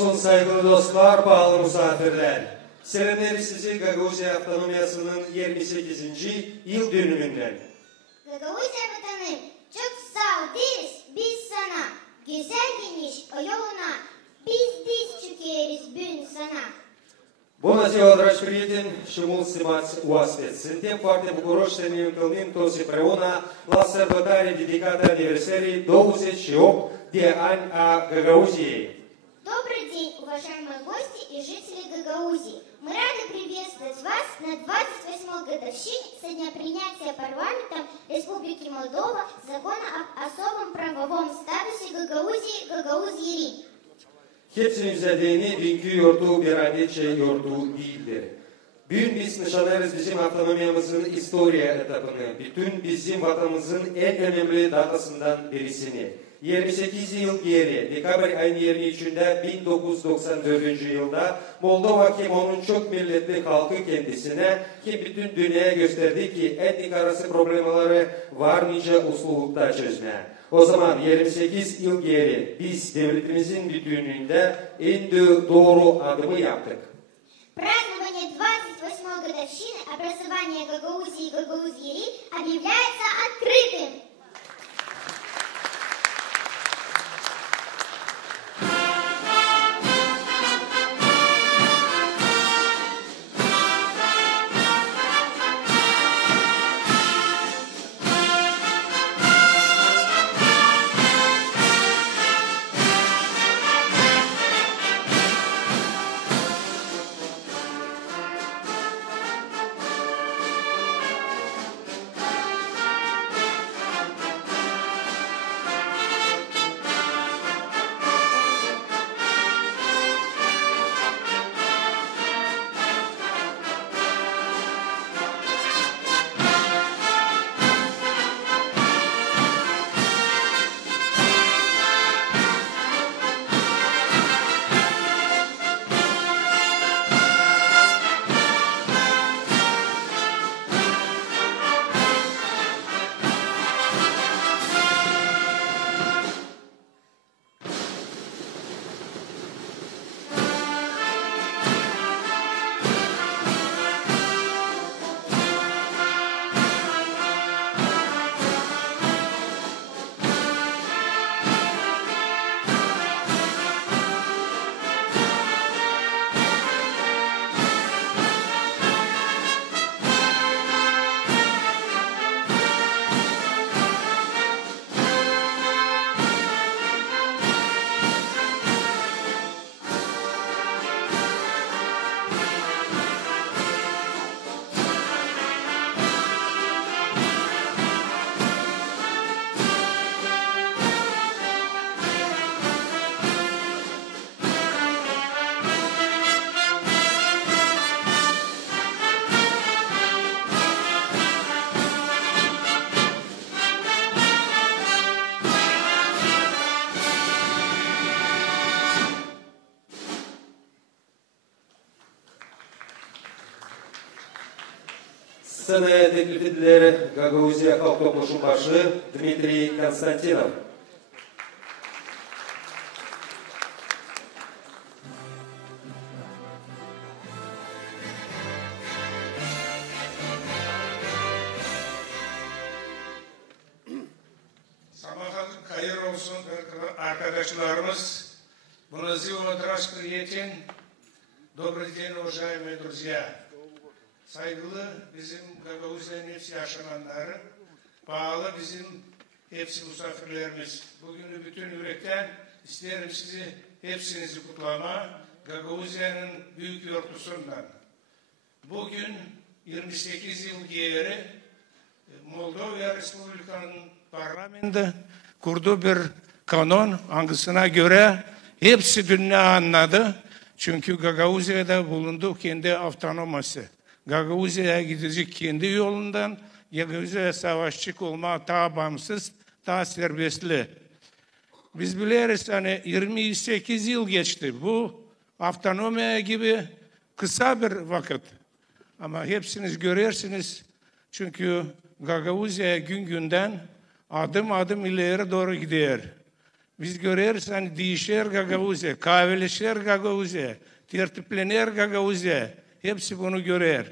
olsun saygılı dostlar, pahalı misafirler. Selamlar sizi Gagauzya Avtonomyası'nın 28. yıl dönümünden. Gagauzya vatanı, çok sağ ol deriz biz sana. Güzel geniş o yoluna, biz diz çökeriz bugün sana. Bună ziua, dragi prieteni și mulți stimați oaspeți! Suntem foarte bucuroși să ne întâlnim toți împreună la sărbătoarea dedicată aniversării 28 de ani a Gagauziei. Добрый день, уважаемые гости и жители Гагаузии. Мы рады приветствовать вас на 28-й годовщине со дня принятия парламентом Республики Молдова закона об особом правовом статусе Гагаузии Гагаузии. Hepsinin üzerinde dünkü yurdu bir adetçe yurdu değildir. Bugün biz nişanlarız bizim avtonomyamızın historia etapını, bütün bizim vatanımızın en önemli datasından birisini. 28 yıl geri, Dekabr ayının 23'ünde 1994 yılda Moldova hem onun çok milletli halkı kendisine hem bütün dünyaya gösterdi ki etnik arası problemleri var nice uslulukta çözme. O zaman 28 yıl geri biz devletimizin bütünlüğünde en doğru adımı yaptık. Празднование 28-й годовщины образования Гагаузии и Гагаузии объявляется открытым. Scenaya teklif edilir Gagauzya Halk Topluluğu'nun başı Dmitri Konstantinov. Sabahınız hayır olsun arkadaşlarımız. Bună ziua, dragi prieteni. Добрый день, уважаемые друзья. Saygılı bizim Gagauzya'nın hepsi yaşananları, pahalı bizim hepsi misafirlerimiz. Bugünü bütün yürekten isterim sizi hepsinizi kutlama Gagauzya'nın büyük yurtusundan. Bugün 28 yıl geri Moldova Respublika'nın parlamenti kurduğu bir kanun hangisine göre hepsi dünya anladı. Çünkü Gagauzya'da bulunduğu kendi avtonoması. Gagauzya'ya gidecek kendi yolundan, Gagauzya savaşçı olma daha bağımsız, daha serbestli. Biz biliriz hani 28 yıl geçti. Bu avtonomiya gibi kısa bir vakit. Ama hepsiniz görürsünüz. Çünkü Gagauzya gün günden adım adım ileri doğru gidiyor. biz görüyoruz hani değişir Gagavuzya, kahveleşir Gagavuzya, tertiplenir Gagavuzya. Hepsi bunu görür.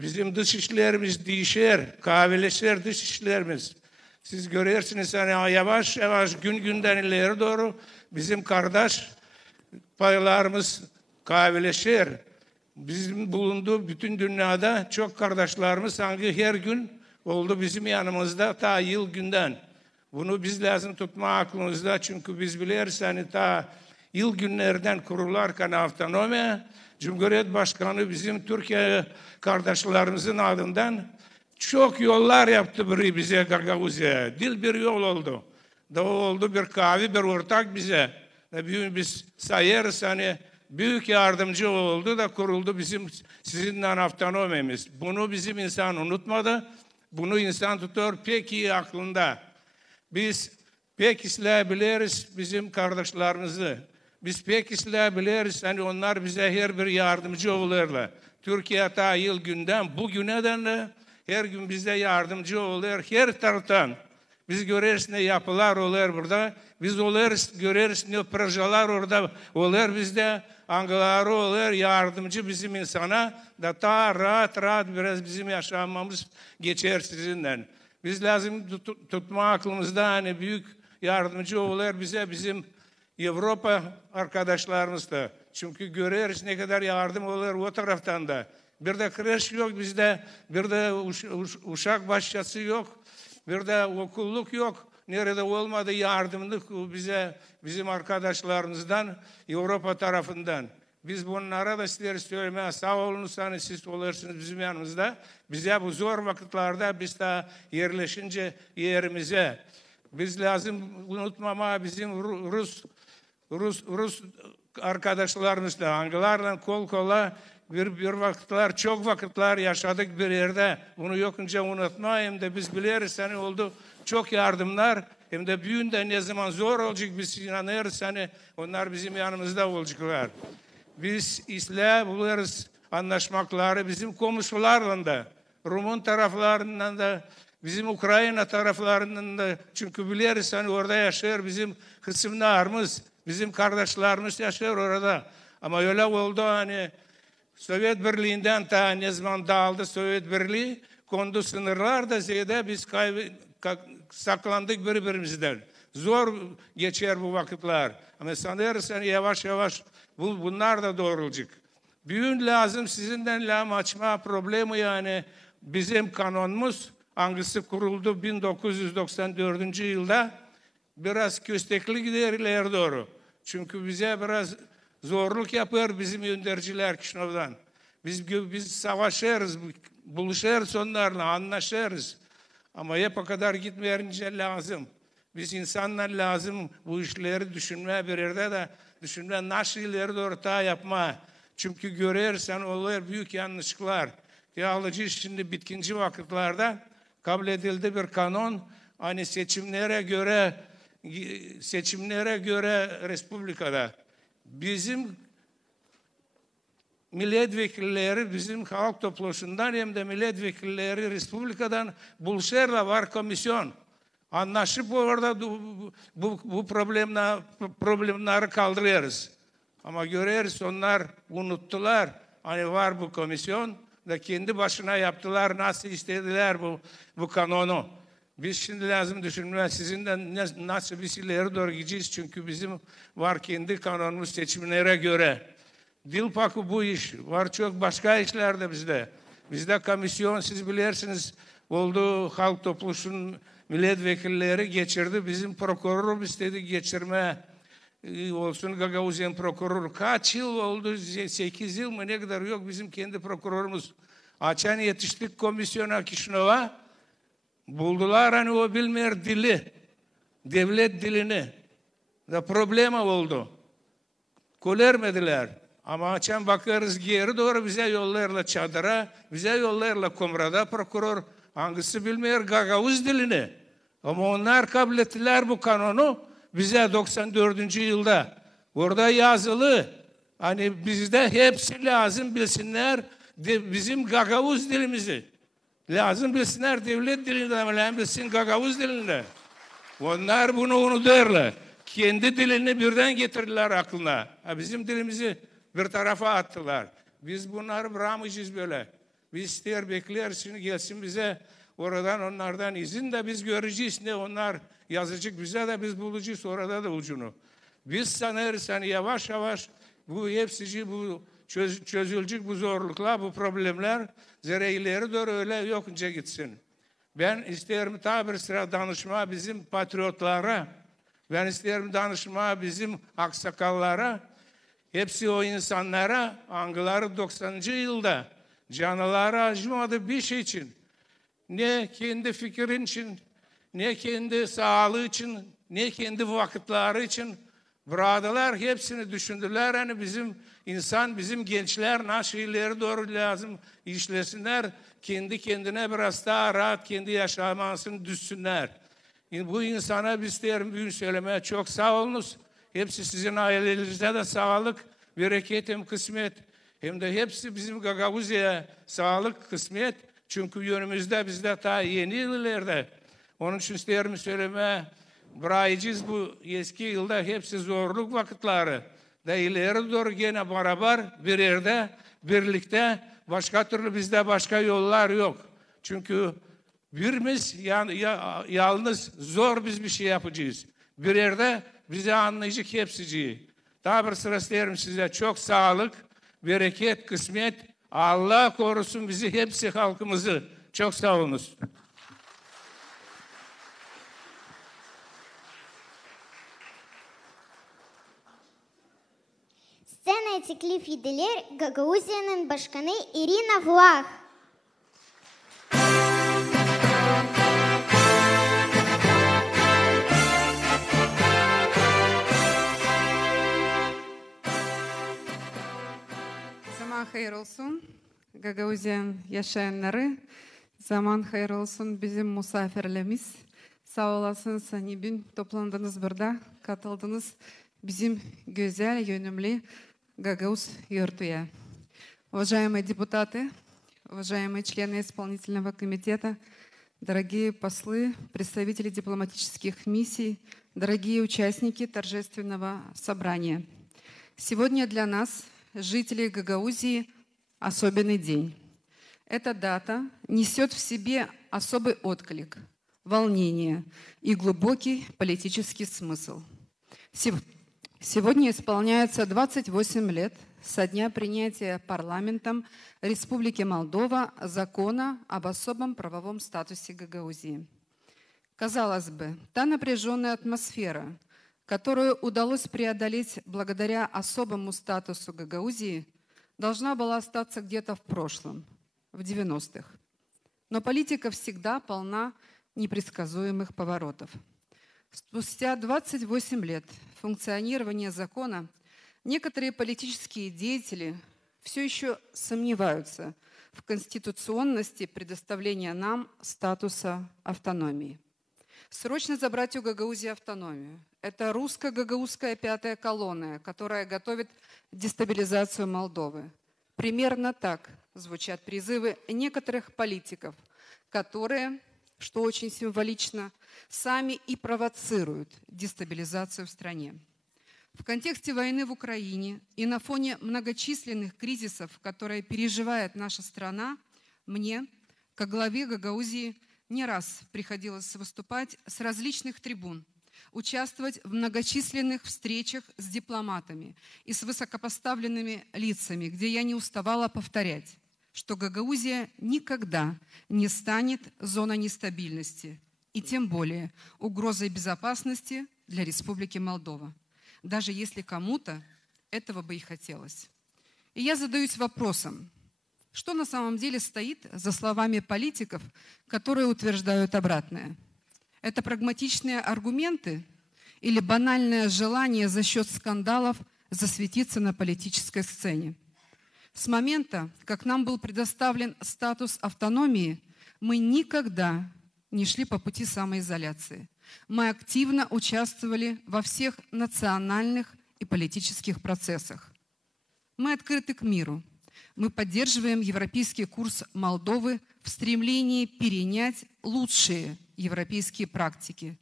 Bizim dış işlerimiz değişir, kahveleşir dış işlerimiz. Siz görüyorsunuz hani yavaş yavaş günden ileri doğru bizim kardeş paylarımız kahveleşir. Bizim bulunduğu bütün dünyada çok kardeşlerimiz hangi her gün oldu bizim yanımızda ta yıl günden. Bunu biz lazım tutma aklımızda çünkü biz biliriz hani ta yıl günlerden kurularken avtonomi Cumhuriyet Başkanı bizim Türkiye kardeşlerimizin adından çok yollar yaptı biri bize Gagavuzya'ya. Dil bir yol oldu. Da oldu bir kahve bir ortak bize. Biz sayarız hani büyük yardımcı oldu da kuruldu bizim sizinle avtonomimiz. Bunu bizim insan unutmadı. Bunu insan tutuyor pek iyi aklında. Biz pek isteyebiliriz bizim kardeşlerimizi. Biz pek isteyebiliriz hani onlar bize her bir yardımcı olurlar. Türkiye ta yıl günden bugüne de her gün bize yardımcı olur her taraftan. Biz görürüz ne yapılar olur burada. Biz görürüz ne projeler orada olur bizde. Angıları olur yardımcı bizim insana da ta rahat biraz bizim yaşamamız geçer sizinle. Biz lazım tutma aklımızda hani büyük yardımcı olur bize bizim Avrupa arkadaşlarımız da. Çünkü görüyoruz ne kadar yardım olur o taraftan da. Bir de kreş yok bizde, bir de uşak başçası yok, bir de okulluk yok. Nerede olmadı yardımlık bize bizim arkadaşlarımızdan, Avrupa tarafından. Biz bunlara da sizlere söylemeye sağ olunuz hani siz olursunuz bizim yanımızda. Bize bu zor vakitlerde biz de yerleşince yerimize. Biz lazım unutmama bizim Rus arkadaşlarımızla, Anglarla kol kola bir vakitler, çok vakitler yaşadık bir yerde. Bunu yokunca unutma hem de biz biliriz hani oldu çok yardımlar hem de büyüğünde ne zaman zor olacak biz inanırız hani onlar bizim yanımızda olacaklar. Biz buluruz anlaşmakları bizim komşularla da, Rumun taraflarından da, bizim Ukrayna taraflarından da çünkü biliriz hani orada yaşıyor bizim kısımlarımız, bizim kardeşlerimiz yaşıyor orada. Ama öyle oldu hani Sovyet Birliği'nden ta ne zaman dağıldı Sovyet Birliği kondu sınırlar da ziyade biz saklandık birbirimizden. Zor geçer bu vakitler. Ama sanırız hani yavaş yavaş bunlar da doğrulacak. Büyün lazım sizinden lazım açma problemi yani bizim kanonumuz hangisi kuruldu 1994. yılda biraz köstekli gider ileri doğru. Çünkü bize biraz zorluk yapıyor bizim yöndericiler Kişinev'den. Biz savaşırız, buluşuruz onlarla, anlaşırız. Ama hep o kadar gitmeyince lazım. Biz insanlar lazım bu işleri düşünmeye bir yerde de düşünmeye nasıl ileri doğru yapma. Çünkü görürsen olur büyük yanlışlıklar. Teoloji şimdi bitkinci vakitlerde kabul edildi bir kanun. Hani seçimlere göre Respublika'da bizim milletvekilleri bizim halk topluluğundan hem de milletvekilleri Respublika'dan buluşurlar var komisyon. Anlaşıp orada bu problemleri kaldırıyoruz. Ama görüyoruz onlar unuttular. Hani var bu komisyon da kendi başına yaptılar nasıl istediler bu kanunu. Biz şimdi lazım düşünmeye sizinden nasıl bir ileri doğru gideceğiz çünkü bizim var kendi kanunumuz seçimlere göre. Dil pakı bu iş. Var çok başka işler de bizde. Bizde komisyon siz bilirsiniz oldu halk topluluğunun milletvekilleri geçirdi. Bizim prokuror istedi geçirme olsun Gagavuzyan prokuror. Kaç yıl oldu? 8 yıl mı ne kadar yok bizim kendi prokurorumuz. Açan yetiştik komisyona Kişinev'a. Buldular hani o bilmeyen dili. Devlet dilini. Da problema oldu. Kolermediler. Ama açan bakarız geri doğru bize yollarla çadıra, bize yollarla kumrada prokuror hangisi bilmiyor Gagavuz dilini. Ama onlar kabul ettiler bu kanunu bize 94. yılda. Orada yazılı. Hani bizde hepsi lazım bilsinler bizim Gagavuz dilimizi. Lazım bilsinler devlet dilinde ama lazım bilsin Gagavuz dilinde. Onlar bunu unuturlar. kendi dilini birden getirdiler aklına. Bizim dilimizi bir tarafa attılar. Biz bunları bıramayacağız böyle. Biz ister bekler şimdi gelsin bize oradan onlardan izin de biz göreceğiz ne onlar yazacak bize de biz bulacağız orada da ucunu. Biz sanırız hani yavaş yavaş bu hepsici bu çözülecek bu zorluklar bu problemler ileri doğru öyle yokunca gitsin. Ben isterim tabir sıra danışma bizim patriotlara, ben isterim danışma bizim aksakallara, hepsi o insanlara Angıları 90. yılda canları acımadı bir şey için. Ne kendi fikrin için, ne kendi sağlığı için, ne kendi vakitleri için buradılar. Hepsini düşündüler. Yani bizim insan, bizim gençler nasıl ileri doğru lazım işlesinler. Kendi kendine biraz daha rahat kendi yaşamasını düşsünler. Bu insana biz derim bugün söylemeye çok sağ olunuz. Hepsi sizin ailelerinize de sağlık, bereket hem kısmet. Hem de hepsi bizim Gagavuzya'ya sağlık, kısmet. Çünkü yönümüzde bizde ta yeni yıllarda. Onun için isterim söylemeye bırakacağız bu eski yılda hepsi zorluk vakitleri. Da ileri doğru gene beraber bir yerde birlikte başka türlü bizde başka yollar yok. Çünkü birimiz yalnız zor biz bir şey yapacağız. Bir yerde bize anlayacak hepsici. Daha bir sırası derim size çok sağlık, bereket, kısmet. Allah korusun bizi hepsi halkımızı. Çok sağ olunuz. Сцена Теклиф Еделер, Гагаузиянын башканы Ирина Влах. Zaman hayır olsun. Gagauzyan yaşayanları. Zaman hayır olsun bizim misafirlerimiz. Sağ olasınız hani bugün toplandınız burada, katıldınız bizim güzel, yönümlü Гагаuz yurtuya. Уважаемые депутаты, уважаемые члены исполнительного комитета, дорогие послы, представители дипломатических миссий, дорогие участники торжественного собрания. Сегодня для нас, жителей Гагаузии, особенный день. Эта дата несет в себе особый отклик, волнение и глубокий политический смысл. Сегодня исполняется 28 лет со дня принятия парламентом Республики Молдова закона об особом правовом статусе Гагаузии. Казалось бы, та напряженная атмосфера, которую удалось преодолеть благодаря особому статусу Гагаузии, должна была остаться где-то в прошлом, в 90-х. Но политика всегда полна непредсказуемых поворотов. Спустя 28 лет функционирования закона некоторые политические деятели все еще сомневаются в конституционности предоставления нам статуса автономии. Срочно забрать у Гагаузии автономию. Это русско-гагаузская пятая колонна, которая готовит дестабилизацию Молдовы. Примерно так звучат призывы некоторых политиков, которые, что очень символично, сами и провоцируют дестабилизацию в стране. В контексте войны в Украине и на фоне многочисленных кризисов, которые переживает наша страна, мне, как главе Гагаузии, не раз приходилось выступать с различных трибун, участвовать в многочисленных встречах с дипломатами и с высокопоставленными лицами, где я не уставала повторять, что Гагаузия никогда не станет зоной нестабильности и тем более угрозой безопасности для Республики Молдова, даже если кому-то этого бы и хотелось. И я задаюсь вопросом, что на самом деле стоит за словами политиков, которые утверждают обратное? Это прагматичные аргументы или банальное желание за счет скандалов засветиться на политической сцене? С момента, как нам был предоставлен статус автономии, мы никогда не шли по пути самоизоляции. Мы активно участвовали во всех национальных и политических процессах. Мы открыты к миру. Мы поддерживаем европейский курс Молдовы в стремлении перенять лучшие европейские практики.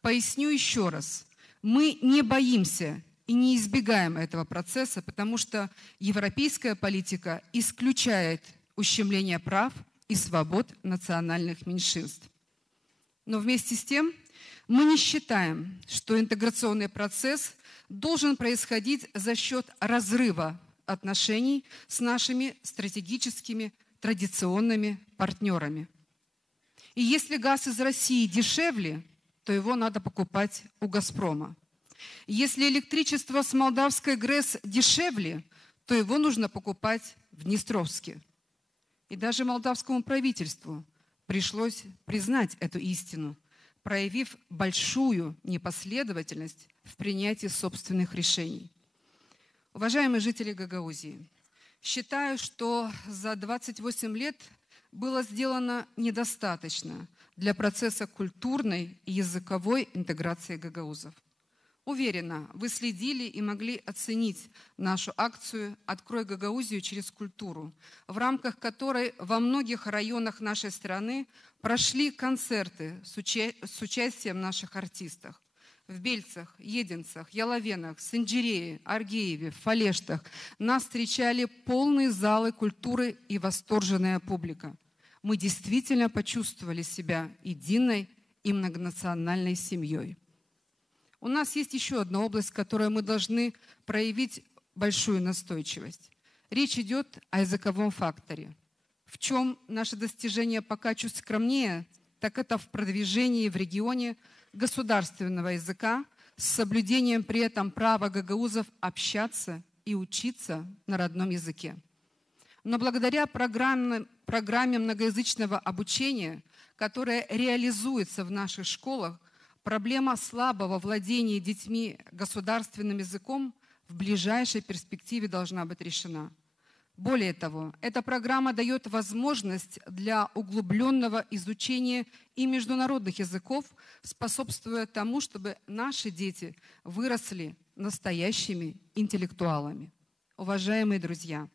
Поясню еще раз. Мы не боимся и не избегаем этого процесса, потому что европейская политика исключает ущемление прав и свобод национальных меньшинств. Но вместе с тем мы не считаем, что интеграционный процесс должен происходить за счет разрыва отношений с нашими стратегическими традиционными партнерами. И если газ из России дешевле, то его надо покупать у «Газпрома». Если электричество с молдавской ГРЭС дешевле, то его нужно покупать в Днестровске. И даже молдавскому правительству пришлось признать эту истину, проявив большую непоследовательность в принятии собственных решений. Уважаемые жители Гагаузии, считаю, что за 28 лет было сделано недостаточно для процесса культурной и языковой интеграции гагаузов. Уверена, вы следили и могли оценить нашу акцию «Открой Гагаузию через культуру», в рамках которой во многих районах нашей страны прошли концерты с участием наших артистов. В Бельцах, Единцах, Яловенах, Синджирее, Аргееве, Фалештах нас встречали полные залы культуры и восторженная публика. Мы действительно почувствовали себя единой и многонациональной семьей. У нас есть еще одна область, в которой мы должны проявить большую настойчивость. Речь идет о языковом факторе. В чем наше достижение пока чуть скромнее, так это в продвижении в регионе государственного языка с соблюдением при этом права гагаузов общаться и учиться на родном языке. Но благодаря программе многоязычного обучения, которая реализуется в наших школах, проблема слабого владения детьми государственным языком в ближайшей перспективе должна быть решена. Более того, эта программа дает возможность для углубленного изучения и международных языков, способствуя тому, чтобы наши дети выросли настоящими интеллектуалами. Уважаемые друзья,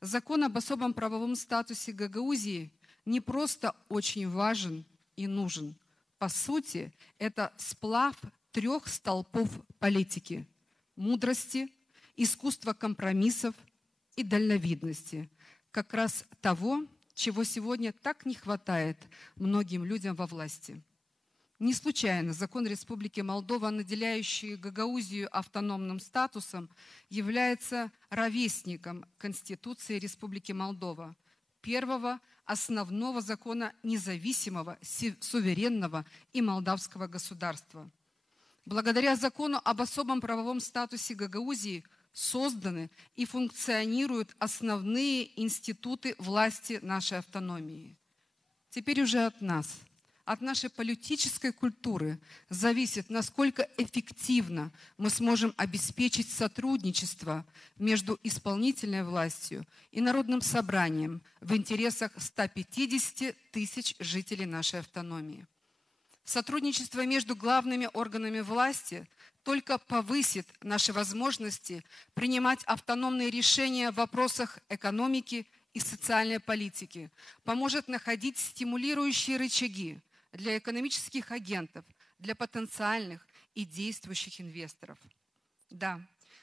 закон об особом правовом статусе Гагаузии не просто очень важен и нужен. По сути, это сплав 3 столпов политики – мудрости, искусства компромиссов и дальновидности, как раз того, чего сегодня так не хватает многим людям во власти. Не случайно закон Республики Молдова, наделяющий Гагаузию автономным статусом, является ровесником Конституции Республики Молдова, первого основного закона независимого, суверенного и молдавского государства. Благодаря закону об особом правовом статусе Гагаузии созданы и функционируют основные институты власти нашей автономии. Теперь уже от нас, от нашей политической культуры зависит, насколько эффективно мы сможем обеспечить сотрудничество между исполнительной властью и народным собранием в интересах 150 тысяч жителей нашей автономии. Сотрудничество между главными органами власти только повысит наши возможности принимать автономные решения в вопросах экономики и социальной политики, поможет находить стимулирующие рычаги для экономических агентов, для потенциальных и действующих инвесторов. Да,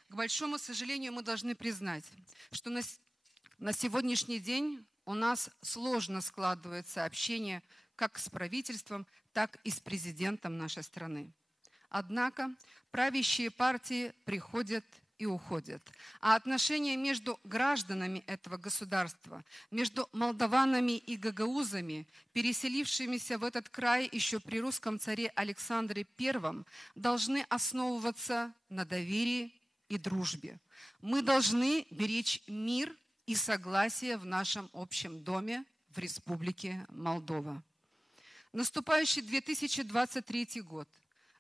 к большому сожалению, мы должны признать, что на сегодняшний день у нас сложно складывается общение как с правительством, так и с президентом нашей страны. Однако правящие партии приходят и уходят. А отношения между гражданами этого государства, между молдаванами и гагаузами, переселившимися в этот край еще при русском царе Александре I, должны основываться на доверии и дружбе. Мы должны беречь мир и согласие в нашем общем доме в Республике Молдова. Наступающий 2023 год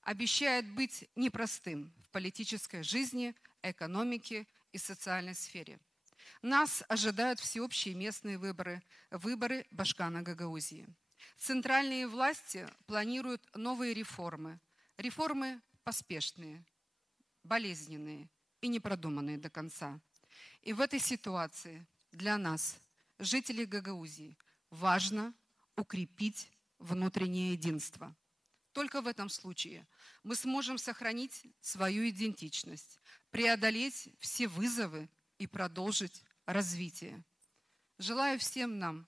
обещает быть непростым в политической жизни, экономике и социальной сфере. Нас ожидают всеобщие местные выборы, выборы Башкана-Гагаузии. Центральные власти планируют новые реформы. Реформы поспешные, болезненные и непродуманные до конца. И в этой ситуации для нас, жителей Гагаузии, важно укрепить внутреннее единство. Только в этом случае мы сможем сохранить свою идентичность, преодолеть все вызовы и продолжить развитие. Желаю всем нам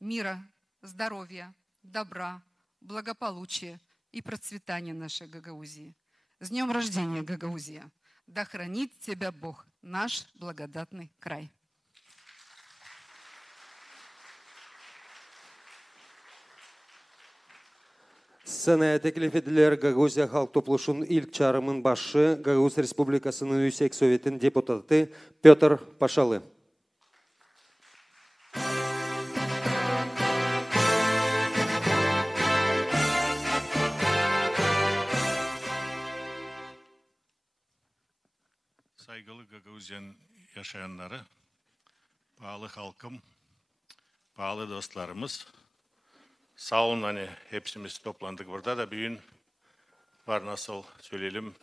мира, здоровья, добра, благополучия и процветания нашей Гагаузии. С днем рождения, Гагаузия! Да хранит тебя Бог, наш благодатный край. Сценaya teklif edilir Gagauzya Halk Topluluğu'nun ilk çağrımın başı Gagavuz Respublikası'nın Yüksek Sovyet'in deputatı Pyotr Paşalı. Saygılı Gagauzyan yaşayanları, pahalı halkım, pahalı dostlarımız, sağ olun hani hepsimiz toplandık burada da bugün var nasıl söyleyelim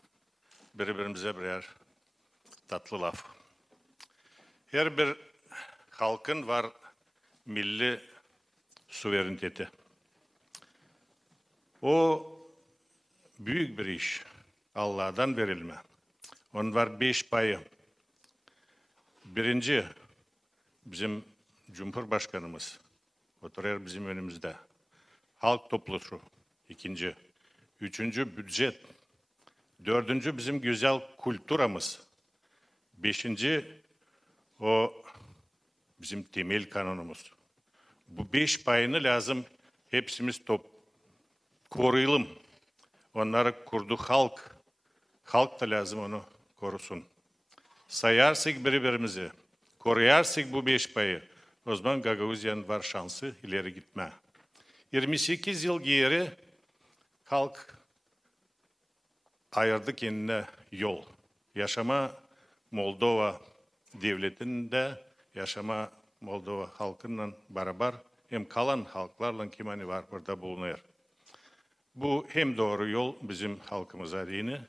birbirimize birer tatlı laf. Her bir halkın var milli suvereniteti. O büyük bir iş, Allah'tan verilme. Onun var 5 payı. Birinci, bizim Cumhurbaşkanımız oturuyor bizim önümüzde. Halk topluluğu. İkinci. Üçüncü, bütçet. Dördüncü, bizim güzel kültürümüz. Beşinci, o bizim temel kanunumuz. Bu 5 payını lazım hepsimiz koruyalım. Onları kurdu halk. Halk da lazım onu korusun. Sayarsak birbirimizi, koruyarsak bu 5 payı, o zaman Gagauzyan var şansı ileri gitme. 28 yıl geri halk ayırdı kendine yol. Yaşama Moldova devletinde, yaşama Moldova halkından beraber hem kalan halklarla kimani var burada bulunuyor. Bu hem doğru yol bizim halkımıza dini,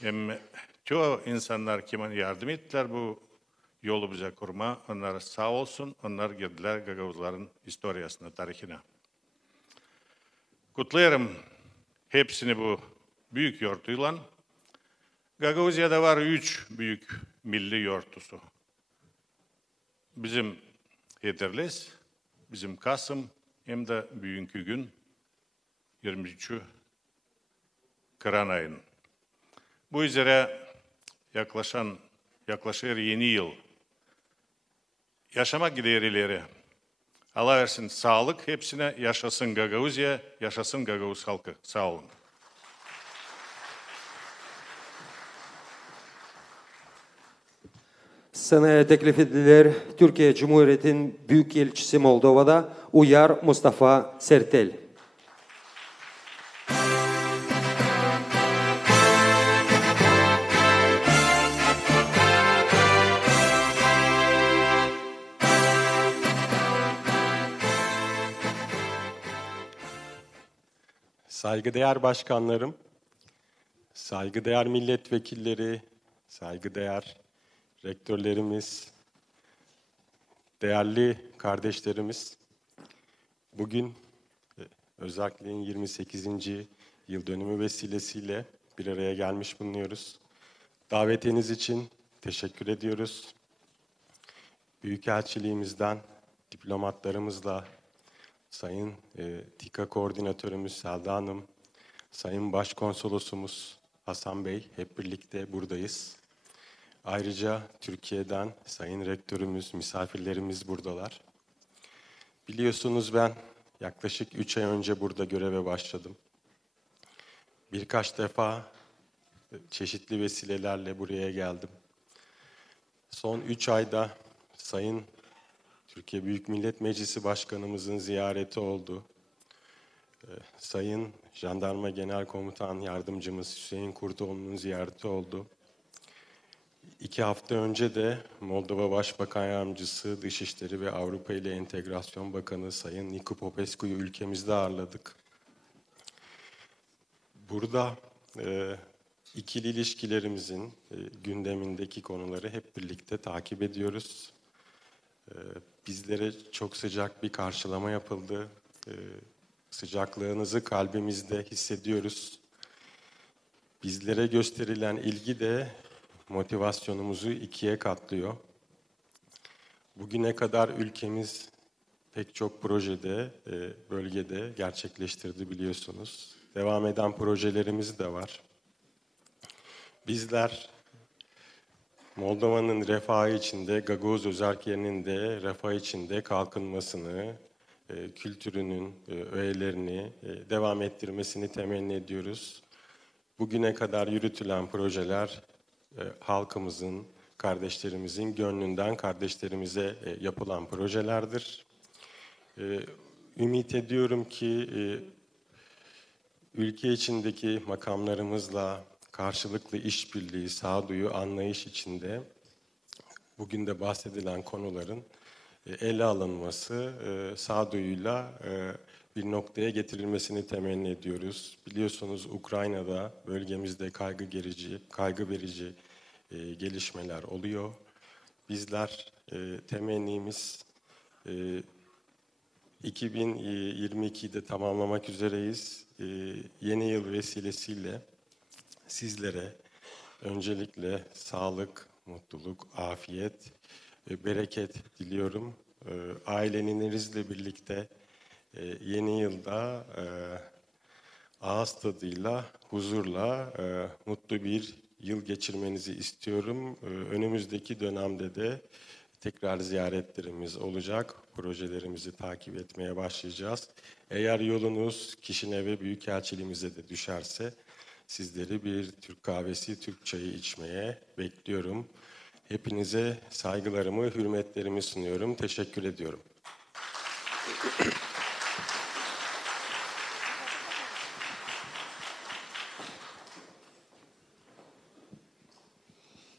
hem çoğu insanlar kimani yardım ettiler bu yolu bize kurma. Onlar sağ olsun, onlar girdiler Gagavuzların historiasına, tarihine. Kutlarım hepsini bu büyük yortuyla. Gagavuzya'da var 3 büyük milli yortusu. Bizim Hederles, bizim Kasım, hem de bugünkü gün 23 Kıran ayının. Bu üzere yaklaşır yeni yıl. Yaşama giderileri. Allah versin sağlık hepsine, yaşasın Gagauzya, yaşasın Gagavuz halkı. Sağ olun. Scenaya teklif edilir Türkiye Cumhuriyeti'nin Büyükelçisi Moldova'da Uyar Mustafa Sertel. Saygıdeğer başkanlarım, saygıdeğer milletvekilleri, saygıdeğer rektörlerimiz, değerli kardeşlerimiz, bugün özelliğin 28. yıl dönümü vesilesiyle bir araya gelmiş bulunuyoruz. Davetiniz için teşekkür ediyoruz. Büyükelçiliğimizden diplomatlarımızla, Sayın TİKA Koordinatörümüz Selda Hanım, Sayın Başkonsolosumuz Hasan Bey, hep birlikte buradayız. Ayrıca Türkiye'den Sayın Rektörümüz, misafirlerimiz buradalar. Biliyorsunuz ben yaklaşık 3 ay önce burada göreve başladım. Birkaç defa çeşitli vesilelerle buraya geldim. Son 3 ayda Sayın Türkiye Büyük Millet Meclisi Başkanımızın ziyareti oldu. Sayın Jandarma Genel Komutan Yardımcımız Hüseyin Kurtoğlu'nun ziyareti oldu. 2 hafta önce de Moldova Başbakan Yardımcısı, Dışişleri ve Avrupa ile Entegrasyon Bakanı Sayın Nicu Popescu'yu ülkemizde ağırladık. Burada ikili ilişkilerimizin gündemindeki konuları hep birlikte takip ediyoruz. Bizlere çok sıcak bir karşılama yapıldı. Sıcaklığınızı kalbimizde hissediyoruz. Bizlere gösterilen ilgi de motivasyonumuzu ikiye katlıyor. Bugüne kadar ülkemiz pek çok projede, bölgede gerçekleştirdi biliyorsunuz. Devam eden projelerimiz de var. Bizler Moldova'nın refahı içinde, Gagavuz özerklerinin de refah içinde kalkınmasını, kültürünün öğelerini devam ettirmesini temenni ediyoruz. Bugüne kadar yürütülen projeler halkımızın, kardeşlerimizin gönlünden kardeşlerimize yapılan projelerdir. Ümit ediyorum ki ülke içindeki makamlarımızla karşılıklı işbirliği, sağduyu, anlayış içinde bugün de bahsedilen konuların ele alınması, sağduyuyla bir noktaya getirilmesini temenni ediyoruz. Biliyorsunuz Ukrayna'da bölgemizde kaygı verici gelişmeler oluyor. Bizler temennimiz 2022'de tamamlamak üzereyiz. Yeni yıl vesilesiyle sizlere öncelikle sağlık, mutluluk, afiyet, bereket diliyorum. Ailenizle birlikte yeni yılda ağız tadıyla, huzurla mutlu bir yıl geçirmenizi istiyorum. Önümüzdeki dönemde de tekrar ziyaretlerimiz olacak. Projelerimizi takip etmeye başlayacağız. Eğer yolunuz Kişinev'e Büyükelçiliğimize de düşerse sizleri bir Türk kahvesi, Türk çayı içmeye bekliyorum. Hepinize saygılarımı, hürmetlerimi sunuyorum. Teşekkür ediyorum.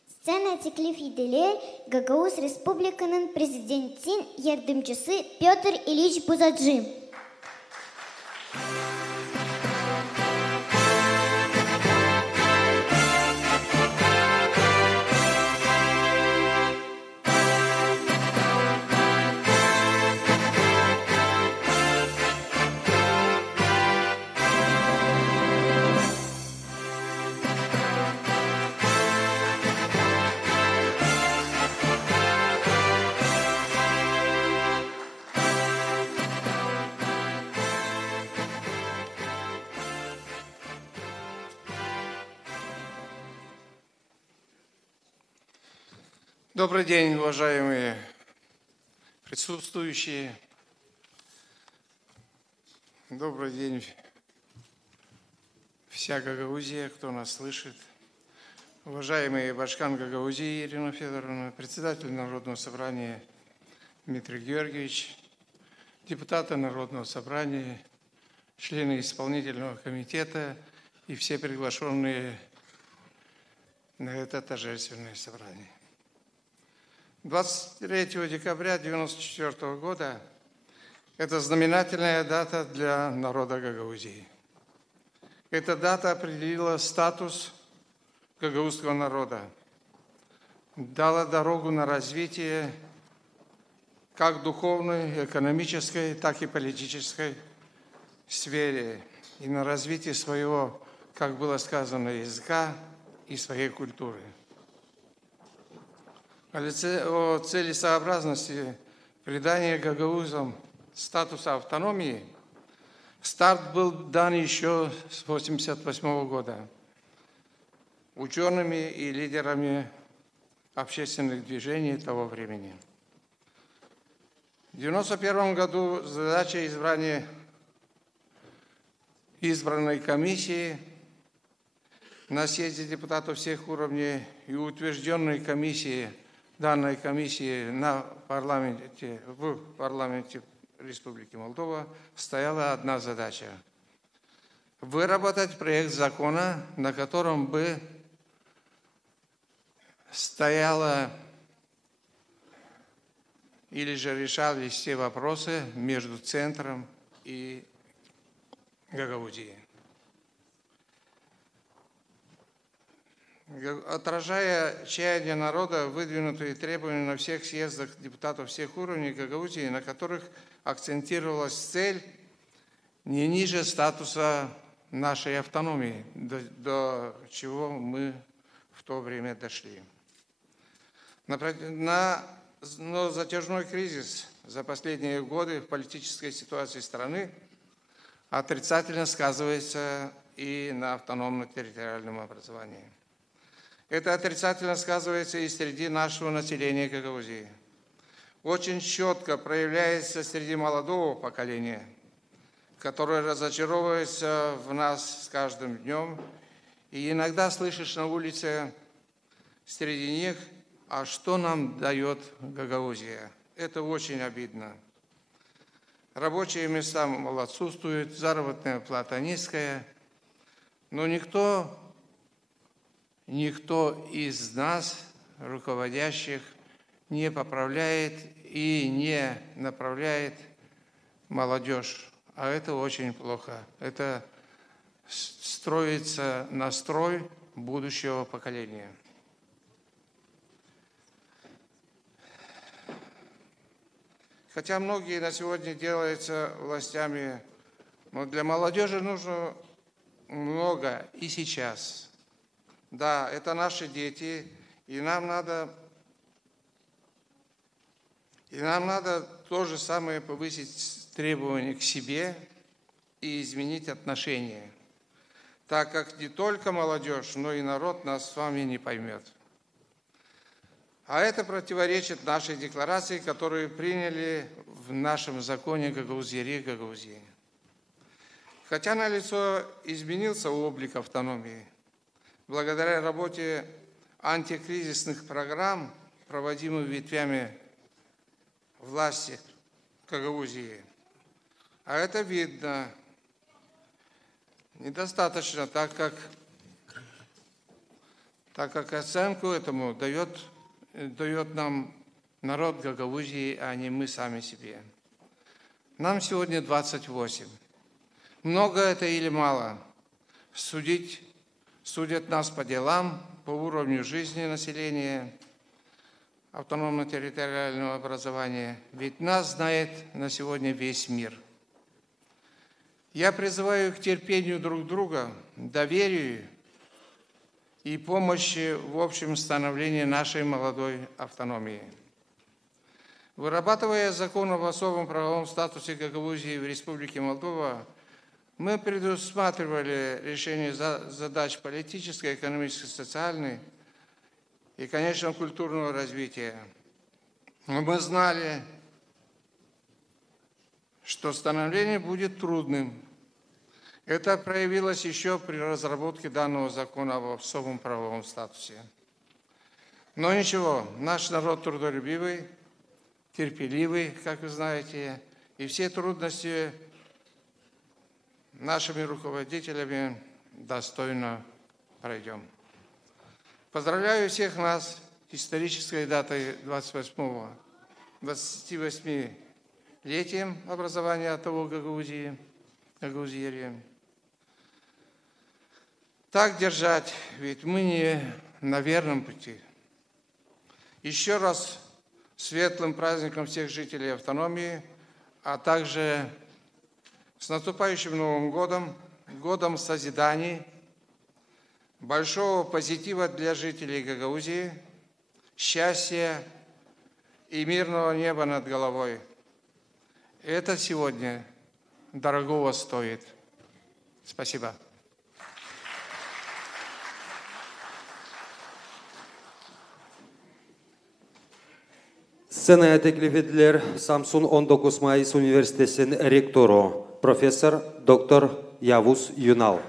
Сцена Теклиф Еделе, Гагаuz Республиканın президентин yardımcısı Петр Ильич Бузаджи. Добрый день, уважаемые присутствующие. Добрый день, вся Гагаузия, кто нас слышит. Уважаемый Башкан Гагаузии Ирина Федоровна, председатель Народного собрания Дмитрий Георгиевич, депутаты Народного собрания, члены исполнительного комитета и все приглашенные на это торжественное собрание. 23 декабря 1994 года – это знаменательная дата для народа Гагаузии. Эта дата определила статус гагаузского народа, дала дорогу на развитие как духовной, экономической, так и политической сфере и на развитие своего, как было сказано, языка и своей культуры. О целесообразности придания гагаузам статуса автономии старт был дан еще с 1988 года учеными и лидерами общественных движений того времени. В 1991 году задача избрания избранной комиссии на съезде депутатов всех уровней и утвержденной комиссии, данной комиссии в парламенте Республики Молдова стояла одна задача – выработать проект закона, на котором бы стояла или же решались все вопросы между центром и Гагаузией. Отражая чаяния народа, выдвинутые требования на всех съездах депутатов всех уровней Гагаузии, на которых акцентировалась цель не ниже статуса нашей автономии, до чего мы в то время дошли. Но затяжной кризис за последние годы в политической ситуации страны отрицательно сказывается и на автономно-территориальном образовании. Это отрицательно сказывается и среди нашего населения Гагаузии. Очень четко проявляется среди молодого поколения, которое разочаровывается в нас с каждым днем. И иногда слышишь на улице среди них: а что нам дает Гагаузия? Это очень обидно. Рабочие места отсутствуют, заработная плата низкая, но никто из нас, руководящих, не поправляет и не направляет молодежь. А это очень плохо. Это строится настрой будущего поколения. Хотя многие на сегодня делаются властями, но для молодежи нужно много и сейчас. Да, это наши дети, и нам надо то же самое повысить требования к себе и изменить отношения, так как не только молодежь, но и народ нас с вами не поймет. А это противоречит нашей декларации, которую приняли в нашем законе Гагаузии. Хотя налицо изменился облик автономии, благодаря работе антикризисных программ, проводимых ветвями власти Гагаузии. А это видно недостаточно, так как оценку этому дает нам народ Гагаузии, а не мы сами себе. Нам сегодня 28. Много это или мало? Судят нас по делам, по уровню жизни населения, автономно-территориального образования. Ведь нас знает на сегодня весь мир. Я призываю к терпению друг друга, доверию и помощи в общем становлении нашей молодой автономии. Вырабатывая закон об особом правовом статусе Гагаузии в Республике Молдова, мы предусматривали решение задач политической, экономической, социальной и, конечно, культурного развития. Но мы знали, что становление будет трудным. Это проявилось еще при разработке данного закона об особом правовом статусе. Но ничего, наш народ трудолюбивый, терпеливый, как вы знаете, и все трудности нашими руководителями достойно пройдем. Поздравляю всех нас с исторической датой 28-летием образования ТО Гагаузии. Так держать, ведь мы не на верном пути. Еще раз светлым праздником всех жителей автономии, а также с наступающим Новым годом, годом созиданий, большого позитива для жителей Гагаузии, счастья и мирного неба над головой. Это сегодня дорогого стоит. Спасибо. Scenaya teklif edilir Samsun 19 Mayıs Üniversitesi'nin rektörü Profesör Doktor Yavuz Yunal.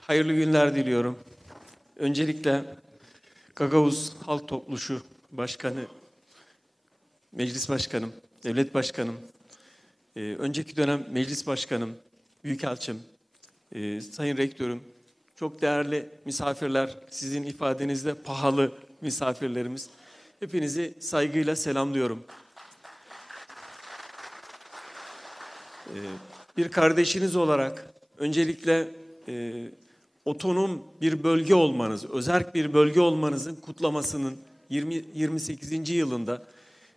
Hayırlı günler diliyorum. Öncelikle Gagavuz Halk Topluluğu Başkanı, Meclis Başkanım, Devlet Başkanım, önceki dönem Meclis Başkanım, Büyükelçim, Sayın Rektörüm, çok değerli misafirler, sizin ifadenizde pahalı misafirlerimiz. Hepinizi saygıyla selamlıyorum. Bir kardeşiniz olarak öncelikle otonom bir bölge olmanız, özerk bir bölge olmanızın kutlamasının 28. yılında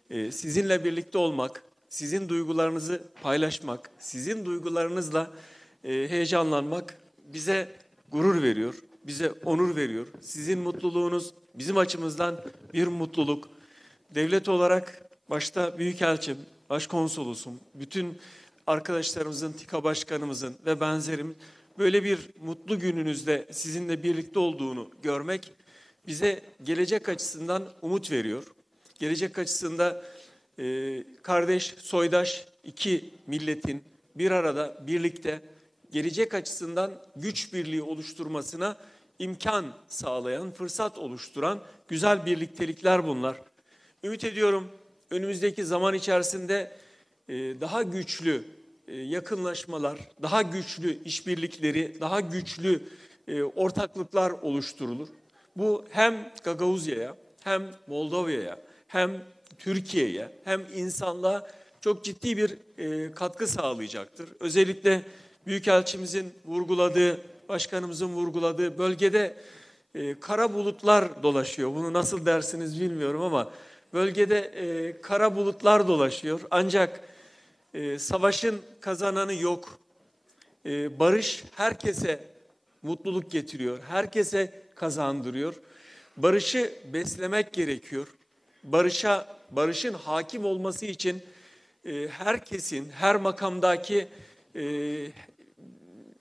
sizinle birlikte olmak, sizin duygularınızı paylaşmak, sizin duygularınızla heyecanlanmak bize gurur veriyor, bize onur veriyor. Sizin mutluluğunuz bizim açımızdan bir mutluluk. Devlet olarak başta Büyükelçim, Başkonsolosum, bütün arkadaşlarımızın, TİKA Başkanımızın ve benzerim böyle bir mutlu gününüzde sizinle birlikte olduğunu görmek bize gelecek açısından umut veriyor. Gelecek açısında kardeş, soydaş iki milletin bir arada, birlikte gelecek açısından güç birliği oluşturmasına imkan sağlayan, fırsat oluşturan güzel birliktelikler bunlar. Ümit ediyorum önümüzdeki zaman içerisinde daha güçlü yakınlaşmalar, daha güçlü işbirlikleri, daha güçlü ortaklıklar oluşturulur. Bu hem Gagavuzya'ya, hem Moldova'ya, hem Türkiye'ye, hem insanlığa çok ciddi bir katkı sağlayacaktır. Özellikle Büyükelçimizin vurguladığı, Başkanımızın vurguladığı bölgede kara bulutlar dolaşıyor. Bunu nasıl dersiniz bilmiyorum ama bölgede kara bulutlar dolaşıyor. Ancak savaşın kazananı yok. Barış herkese mutluluk getiriyor, herkese kazandırıyor. Barışı beslemek gerekiyor. Barışın hakim olması için herkesin, her makamdaki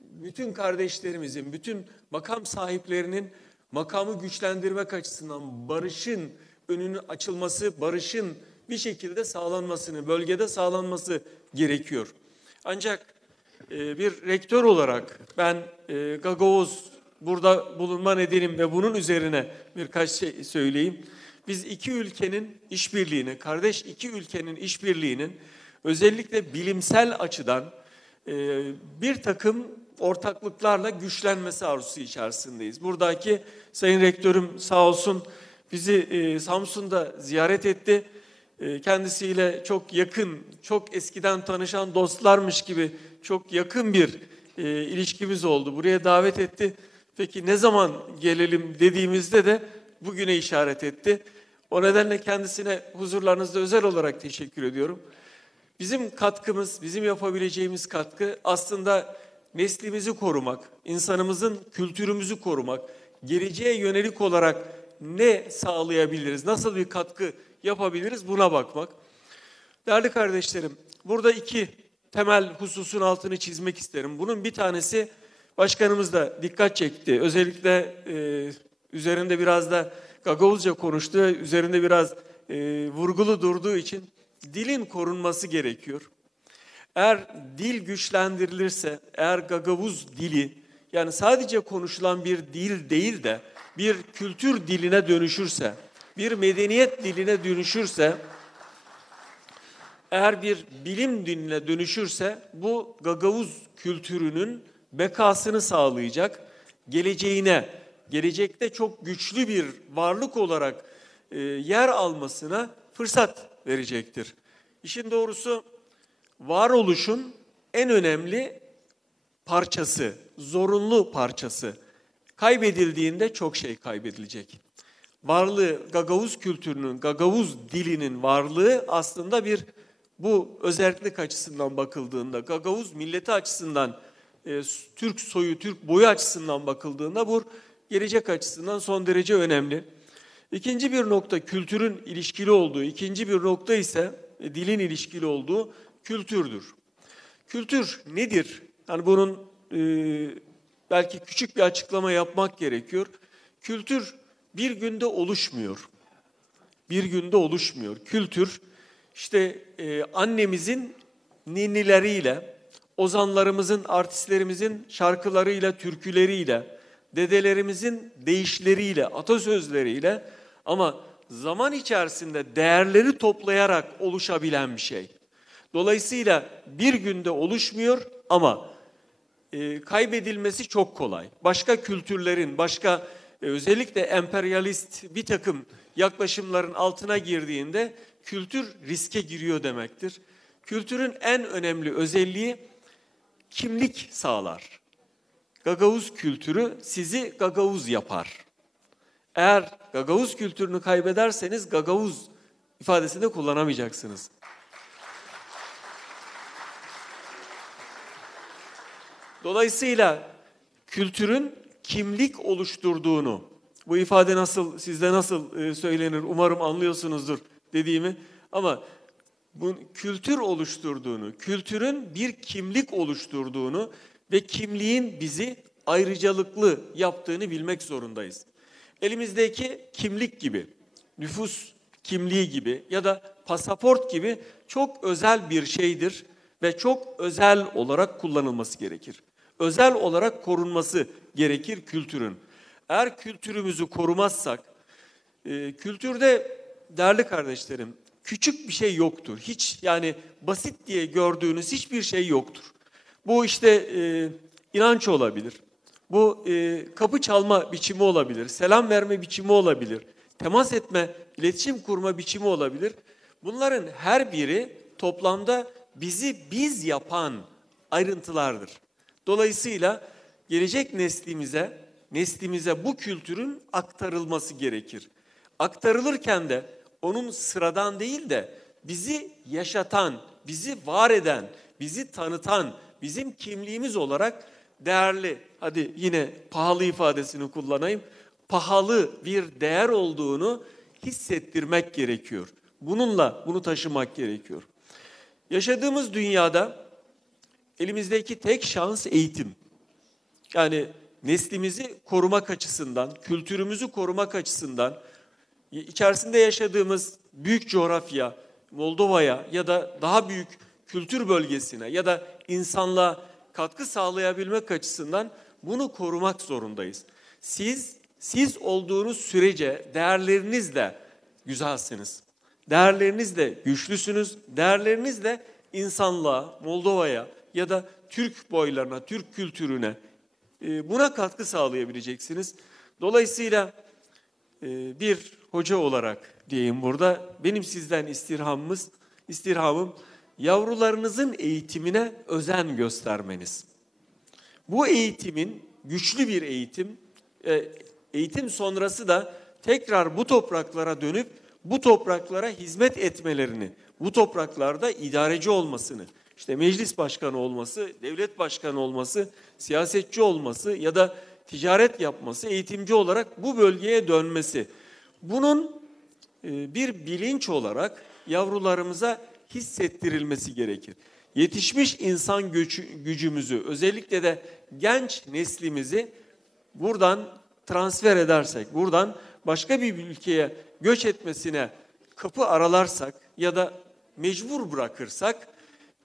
bütün kardeşlerimizin, bütün makam sahiplerinin makamı güçlendirmek açısından barışın önünün açılması, barışın bir şekilde sağlanmasını, bölgede sağlanması gerekiyor. Ancak bir rektör olarak ben Gagavuz burada bulunma nedenim ve bunun üzerine birkaç şey söyleyeyim. Biz iki ülkenin işbirliğini, kardeş iki ülkenin işbirliğinin özellikle bilimsel açıdan bir takım ortaklıklarla güçlenmesi arzusu içerisindeyiz. Buradaki Sayın Rektörüm sağ olsun bizi Samsun'da ziyaret etti. Kendisiyle çok yakın, çok eskiden tanışan dostlarmış gibi çok yakın bir ilişkimiz oldu. Buraya davet etti. Peki ne zaman gelelim dediğimizde de bugüne işaret etti. O nedenle kendisine huzurlarınızda özel olarak teşekkür ediyorum. Bizim katkımız, bizim yapabileceğimiz katkı aslında neslimizi korumak, insanımızın kültürümüzü korumak, geleceğe yönelik olarak ne sağlayabiliriz, nasıl bir katkı yapabiliriz buna bakmak. Değerli kardeşlerim, burada iki temel hususun altını çizmek isterim. Bunun bir tanesi başkanımız da dikkat çekti. Özellikle üzerinde biraz da Gagavuzca konuştu, üzerinde biraz vurgulu durduğu için dilin korunması gerekiyor. Eğer dil güçlendirilirse, eğer Gagavuz dili yani sadece konuşulan bir dil değil de bir kültür diline dönüşürse, bir medeniyet diline dönüşürse, eğer bir bilim diline dönüşürse bu Gagavuz kültürünün bekasını sağlayacak, gelecekte çok güçlü bir varlık olarak yer almasına fırsat verecektir. İşin doğrusu varoluşun en önemli parçası, zorunlu parçası. Kaybedildiğinde çok şey kaybedilecek. Varlığı, Gagavuz kültürünün, Gagavuz dilinin varlığı aslında bir bu özellik açısından bakıldığında, Gagavuz milleti açısından, Türk soyu, Türk boyu açısından bakıldığında bu gelecek açısından son derece önemli. İkinci bir nokta kültürün ilişkili olduğu, ikinci bir nokta ise dilin ilişkili olduğu kültürdür. Kültür nedir? Yani bunun belki küçük bir açıklama yapmak gerekiyor. Kültür bir günde oluşmuyor. Bir günde oluşmuyor. Kültür işte annemizin ninnileriyle, ozanlarımızın, artistlerimizin şarkılarıyla, türküleriyle, dedelerimizin deyişleriyle, atasözleriyle ama zaman içerisinde değerleri toplayarak oluşabilen bir şey. Dolayısıyla bir günde oluşmuyor ama kaybedilmesi çok kolay. Başka kültürlerin, başka özellikle emperyalist bir takım yaklaşımların altına girdiğinde kültür riske giriyor demektir. Kültürün en önemli özelliği kimlik sağlar. Gagavuz kültürü sizi Gagavuz yapar. Eğer Gagavuz kültürünü kaybederseniz Gagavuz ifadesini de kullanamayacaksınız. Dolayısıyla kültürün kimlik oluşturduğunu, bu ifade nasıl sizde nasıl söylenir umarım anlıyorsunuzdur dediğimi, ama bu kültür oluşturduğunu, kültürün bir kimlik oluşturduğunu ve kimliğin bizi ayrıcalıklı yaptığını bilmek zorundayız. Elimizdeki kimlik gibi, nüfus kimliği gibi ya da pasaport gibi çok özel bir şeydir ve çok özel olarak kullanılması gerekir. Özel olarak korunması gerekir kültürün. Eğer kültürümüzü korumazsak, kültürde değerli kardeşlerim, küçük bir şey yoktur. Hiç, yani basit diye gördüğünüz hiçbir şey yoktur. Bu işte inanç olabilir. Bu kapı çalma biçimi olabilir. Selam verme biçimi olabilir. Temas etme, iletişim kurma biçimi olabilir. Bunların her biri toplamda bizi biz yapan ayrıntılardır. Dolayısıyla gelecek neslimize bu kültürün aktarılması gerekir. Aktarılırken de onun sıradan değil de bizi yaşatan, bizi var eden, bizi tanıtan, bizim kimliğimiz olarak değerli, hadi yine pahalı ifadesini kullanayım, pahalı bir değer olduğunu hissettirmek gerekiyor. Bununla bunu taşımak gerekiyor. Yaşadığımız dünyada elimizdeki tek şans eğitim. Yani neslimizi korumak açısından, kültürümüzü korumak açısından, içerisinde yaşadığımız büyük coğrafya, Moldova'ya ya da daha büyük kültür bölgesine ya da insanlığa katkı sağlayabilmek açısından bunu korumak zorundayız. Siz olduğunuz sürece değerlerinizle güzelsiniz. Değerlerinizle güçlüsünüz. Değerlerinizle insanlığa, Moldova'ya ya da Türk boylarına, Türk kültürüne buna katkı sağlayabileceksiniz. Dolayısıyla bir hoca olarak diyeyim burada, benim sizden istirhamım yavrularınızın eğitimine özen göstermeniz. Bu eğitimin güçlü bir eğitim sonrası da tekrar bu topraklara dönüp bu topraklara hizmet etmelerini, bu topraklarda idareci olmasını, işte meclis başkanı olması, devlet başkanı olması, siyasetçi olması ya da ticaret yapması, eğitimci olarak bu bölgeye dönmesi. Bunun bir bilinç olarak yavrularımıza hissettirilmesi gerekir. Yetişmiş insan gücümüzü, özellikle de genç neslimizi buradan transfer edersek, buradan başka bir ülkeye göç etmesine kapı aralarsak ya da mecbur bırakırsak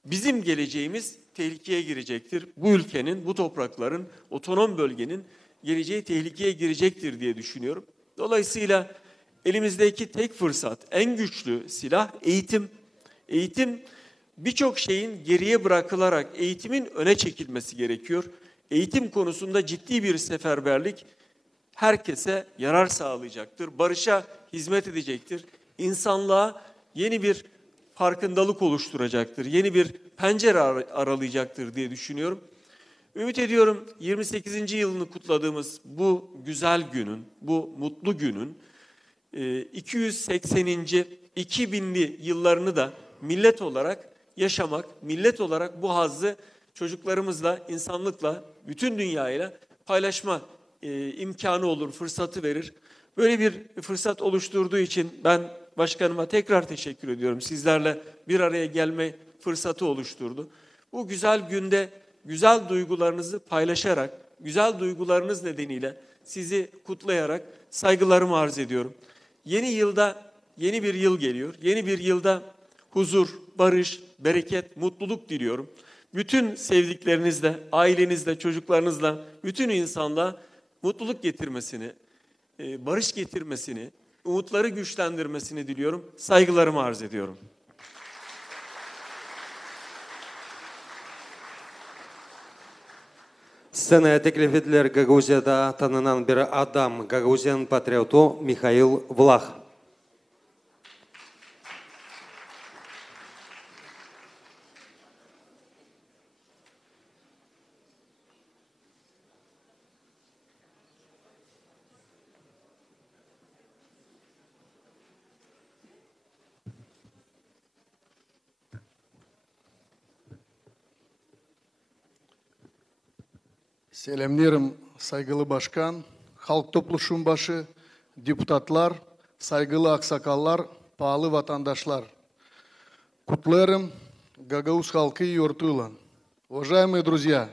bizim geleceğimiz tehlikeye girecektir. Bu ülkenin, bu toprakların, otonom bölgenin geleceği tehlikeye girecektir diye düşünüyorum. Dolayısıyla elimizdeki tek fırsat, en güçlü silah eğitim. Eğitim birçok şeyin geriye bırakılarak eğitimin öne çekilmesi gerekiyor. Eğitim konusunda ciddi bir seferberlik herkese yarar sağlayacaktır. Barışa hizmet edecektir. İnsanlığa yeni bir farkındalık oluşturacaktır. Yeni bir pencere aralayacaktır diye düşünüyorum. Ümit ediyorum 28. yılını kutladığımız bu güzel günün, bu mutlu günün 280. 2000'li yıllarını da millet olarak yaşamak, millet olarak bu hazzı çocuklarımızla, insanlıkla, bütün dünyayla paylaşma imkanı olur, fırsatı verir. Böyle bir fırsat oluşturduğu için ben başkanıma tekrar teşekkür ediyorum. Sizlerle bir araya gelme fırsatı oluşturdu. Bu güzel günde güzel duygularınızı paylaşarak, güzel duygularınız nedeniyle sizi kutlayarak saygılarımı arz ediyorum. Yeni yılda yeni bir yıl geliyor. Yeni bir yılda huzur, barış, bereket, mutluluk diliyorum. Bütün sevdiklerinizle, ailenizle, çocuklarınızla, bütün insanlığa mutluluk getirmesini, barış getirmesini, umutları güçlendirmesini diliyorum. Saygılarımı arz ediyorum. Scenaya teklif edilir Gagauziyada tanınan bir adam, Gagauzyan patriotu Mikhail Vlah. Selamlarım saygılı başkan, halk topluluğun başı, депутатлар, saygılı aksakallar, pahalı vatandaşlar. Kutlarım Гагауз халкы и Юртула. Уважаемые друзья,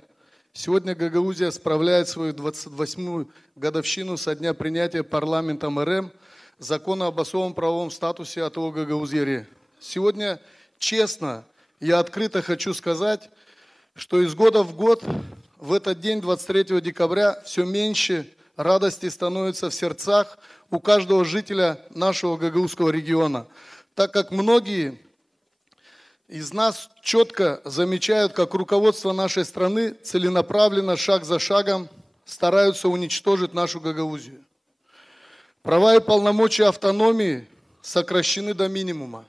сегодня Гагаузия справляет свою 28-ю годовщину со дня принятия парламентом РМ закона об особом правовом статусе АТО Гагаузии. Сегодня честно и открыто хочу сказать, что из года в год в этот день, 23 декабря, все меньше радости становится в сердцах у каждого жителя нашего Гагаузского региона, так как многие из нас четко замечают, как руководство нашей страны целенаправленно, шаг за шагом стараются уничтожить нашу Гагаузию. Права и полномочия автономии сокращены до минимума.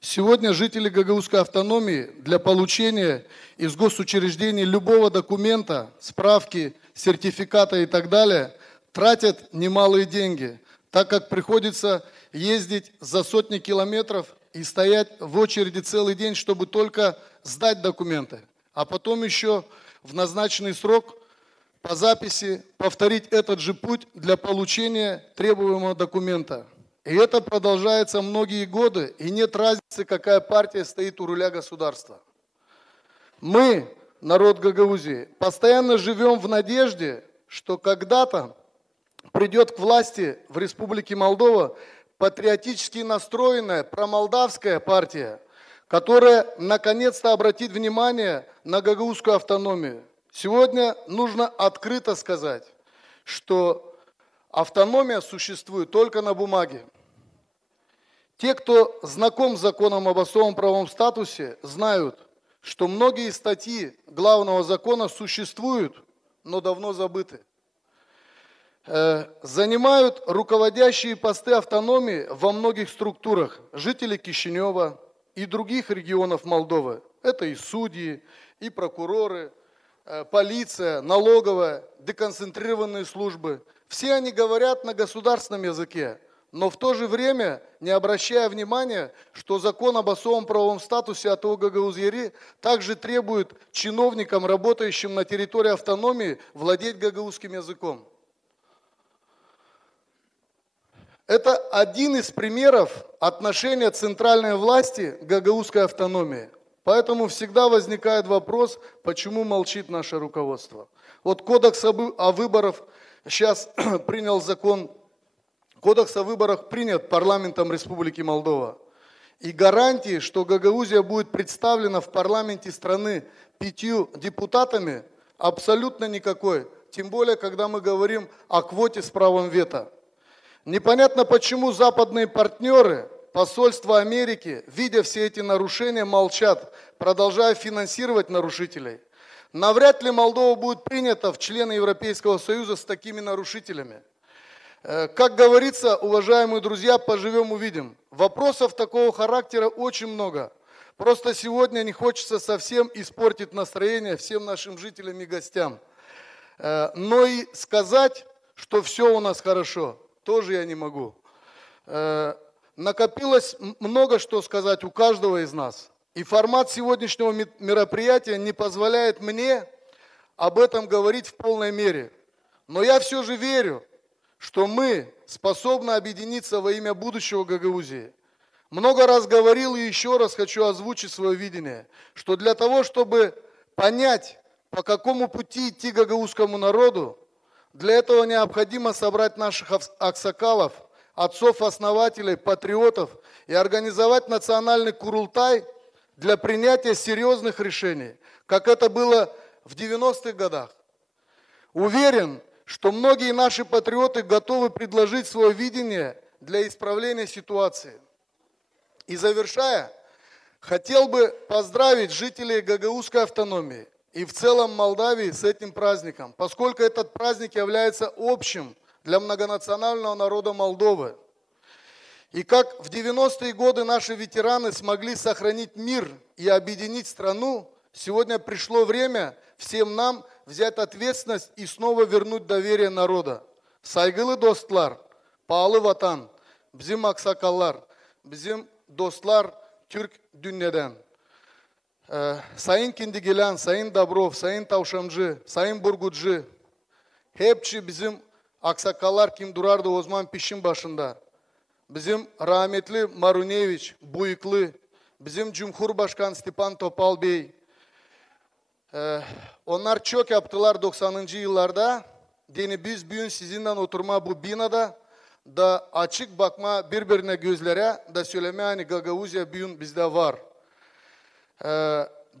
Сегодня жители Гагаузской автономии для получения из госучреждений любого документа, справки, сертификата и так далее тратят немалые деньги, так как приходится ездить за сотни километров и стоять в очереди целый день, чтобы только сдать документы, а потом еще в назначенный срок по записи повторить этот же путь для получения требуемого документа. И это продолжается многие годы, и нет разницы, какая партия стоит у руля государства. Мы, народ Гагаузии, постоянно живем в надежде, что когда-то придет к власти в Республике Молдова патриотически настроенная промолдавская партия, которая наконец-то обратит внимание на гагаузскую автономию. Сегодня нужно открыто сказать, что автономия существует только на бумаге. Те, кто знаком с законом об особом правовом статусе, знают, что многие статьи главного закона существуют, но давно забыты. Занимают руководящие посты автономии во многих структурах жители Кишинева и других регионов Молдовы. Это и судьи, и прокуроры, полиция, налоговая, деконцентрированные службы. Все они говорят на государственном языке, но в то же время не обращая внимания, что закон об особом правовом статусе АТО Гагаузии также требует чиновникам, работающим на территории автономии, владеть гагаузским языком. Это один из примеров отношения центральной власти к гагаузской автономии. Поэтому всегда возникает вопрос, почему молчит наше руководство. Вот Кодекс о выборах сейчас принял закон, Кодекс о выборах принят парламентом Республики Молдова. И гарантии, что Гагаузия будет представлена в парламенте страны 5 депутатами, абсолютно никакой. Тем более, когда мы говорим о квоте с правом вето. Непонятно, почему западные партнеры, посольство Америки, видя все эти нарушения, молчат, продолжая финансировать нарушителей. Навряд ли Молдова будет принята в члены Европейского Союза с такими нарушителями. Как говорится, уважаемые друзья, поживем увидим. Вопросов такого характера очень много. Просто сегодня не хочется совсем испортить настроение всем нашим жителям и гостям. Но и сказать, что все у нас хорошо, тоже я не могу. Накопилось много что сказать у каждого из нас. И формат сегодняшнего мероприятия не позволяет мне об этом говорить в полной мере. Но я все же верю, что мы способны объединиться во имя будущего Гагаузии. Много раз говорил и еще раз хочу озвучить свое видение, что для того, чтобы понять, по какому пути идти гагаузскому народу, для этого необходимо собрать наших аксакалов, отцов-основателей, патриотов и организовать национальный курултай для принятия серьезных решений, как это было в 90-х годах. Уверен, что многие наши патриоты готовы предложить свое видение для исправления ситуации. И завершая, хотел бы поздравить жителей гагаузской автономии и в целом Молдавии с этим праздником, поскольку этот праздник является общим для многонационального народа Молдовы. И как в 90-е годы наши ветераны смогли сохранить мир и объединить страну, сегодня пришло время всем нам взять ответственность и снова вернуть доверие народа. Saygılı dostlar, pahalı vatan, bizim aksakallar, bizim dostlar Türk dünyeden. Sayın Kindigilan, Sayın Dabrov, Sayın Tavşamcı, Sayın Burgutcu, hepsi bizim aksakallar kim durardı o zaman pişin başında. Bizim rahmetli Maruneviç, Buyuklu, bizim Cumhurbaşkanı Stepan Topal Bey. Onlar çok yaptılar 90. yıllarda. Yani biz bugün sizinle oturma bu binada da açık bakma birbirine gözlere da söyleme hani Gagauzya bugün bizde var.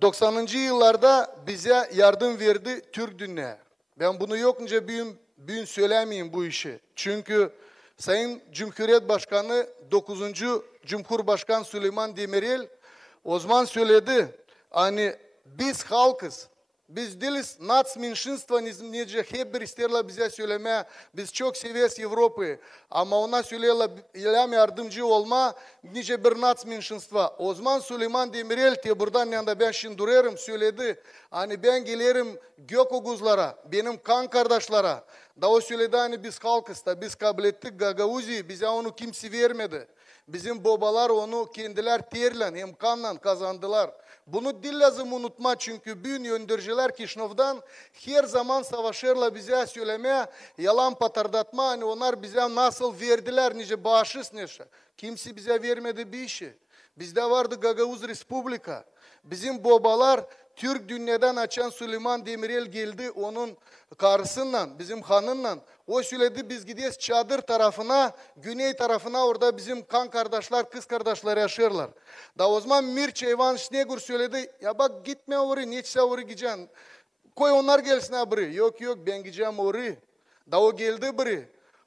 90. yıllarda bize yardım verdi Türk Dünya. Ben bunu yokunca bugün söylemeyeyim bu işi. Çünkü Sayın Cumhuriyet Başkanı 9. Cumhurbaşkanı Süleyman Demirel o zaman söyledi. Hani biz halkız. Biz değiliz nats-menşinstva, nice hep bir isterler bize söyleme. Biz çok severiz Avrupa'yı. Ama ona söyleyelim yardımcı olma nice bir nats-menşinstva. O zaman Süleyman Demirel te buradan yanında ben şimdi duruyorum söyledi. Hani ben gelirim Gökoguzlara, benim kan kardeşlere. Da o söyledi hani biz halkız da biz kabul ettik Gagauzi'yi, bize onu kimse vermedi. Bizim babalar onu kendiler terle hem kanla kazandılar. Bunu dil lazım unutma çünkü bugün yöndürücüler Kişinev'den her zaman savaşırlar bize söyleme, yalan patırdatma. Hani onlar bize nasıl verdiler, nice bağışız neşe. Kimse bize vermedi bir işi. Bizde vardı Gagauz Respublika. Bizim babalar Türk dünyadan açan Süleyman Demirel geldi onun karısından, bizim hanınla. O söyledi biz gidiyoruz çadır tarafına, güney tarafına orada bizim kan kardeşler, kız kardeşler yaşarlar. Da o zaman Mircea Ivan Şnegur söyledi, ya bak gitme oraya, niçin oraya gideceksin? Koy onlar gelsin buraya. Yok ben gideceğim oraya. Da o geldi buraya.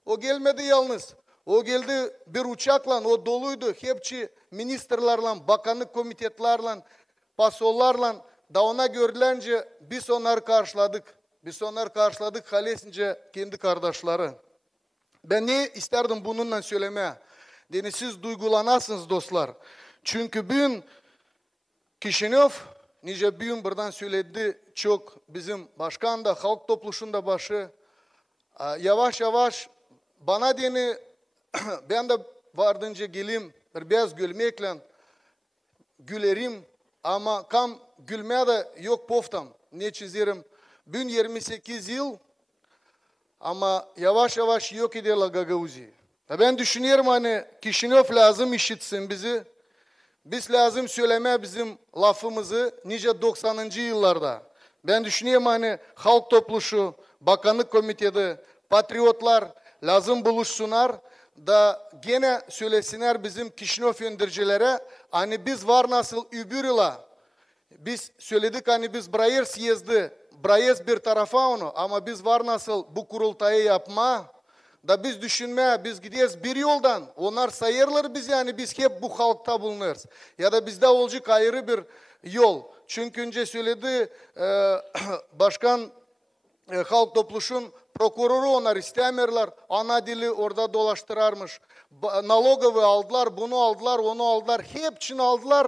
O gelmedi yalnız. O geldi bir uçakla, o doluydu. Hepsi ministerlerle, bakanlık komitetlerle, pasollarla. Da ona görülünce biz onları karşıladık. Biz onları karşıladık halesince kendi kardeşleri. Ben ne isterdim bununla söylemeye? Yani siz duygulanasınız dostlar. Çünkü bugün Kişinev, nice bugün buradan söyledi çok bizim başkan da, halk topluluğunda başı. Yavaş yavaş bana deni ben de vardınca gelim, biraz gülmekle gülerim. Ama kam gülmeye de yok poftam. Ne çizerim? Bugün 28 yıl ama yavaş yavaş yok ediyorlar Gagauzi'yi. Ben düşünüyorum hani Kişinev lazım işitsin bizi. Biz lazım söyleme bizim lafımızı nice 90. yıllarda. Ben düşünüyorum hani halk topluluğu, bakanlık komitesi, patriotlar lazım buluşsunlar. Da gene söylesinler bizim Kişinev yöneticilere hani biz var nasıl übürüla. Biz söyledik hani biz Brayers yezdi. Brayers bir tarafa onu ama biz var nasıl bu kurultayı yapma. Da biz düşünme biz gidiyoruz bir yoldan. Onlar sayarlar biz yani biz hep bu halkta bulunuruz. Ya da bizde olacak ayrı bir yol. Çünkü önce söyledi başkan halk topluluğun prokuroru onlar istemiyorlar. Ana dili orada dolaştırarmış. Nalogovı aldılar, bunu aldılar, onu aldılar. Hepsini aldılar.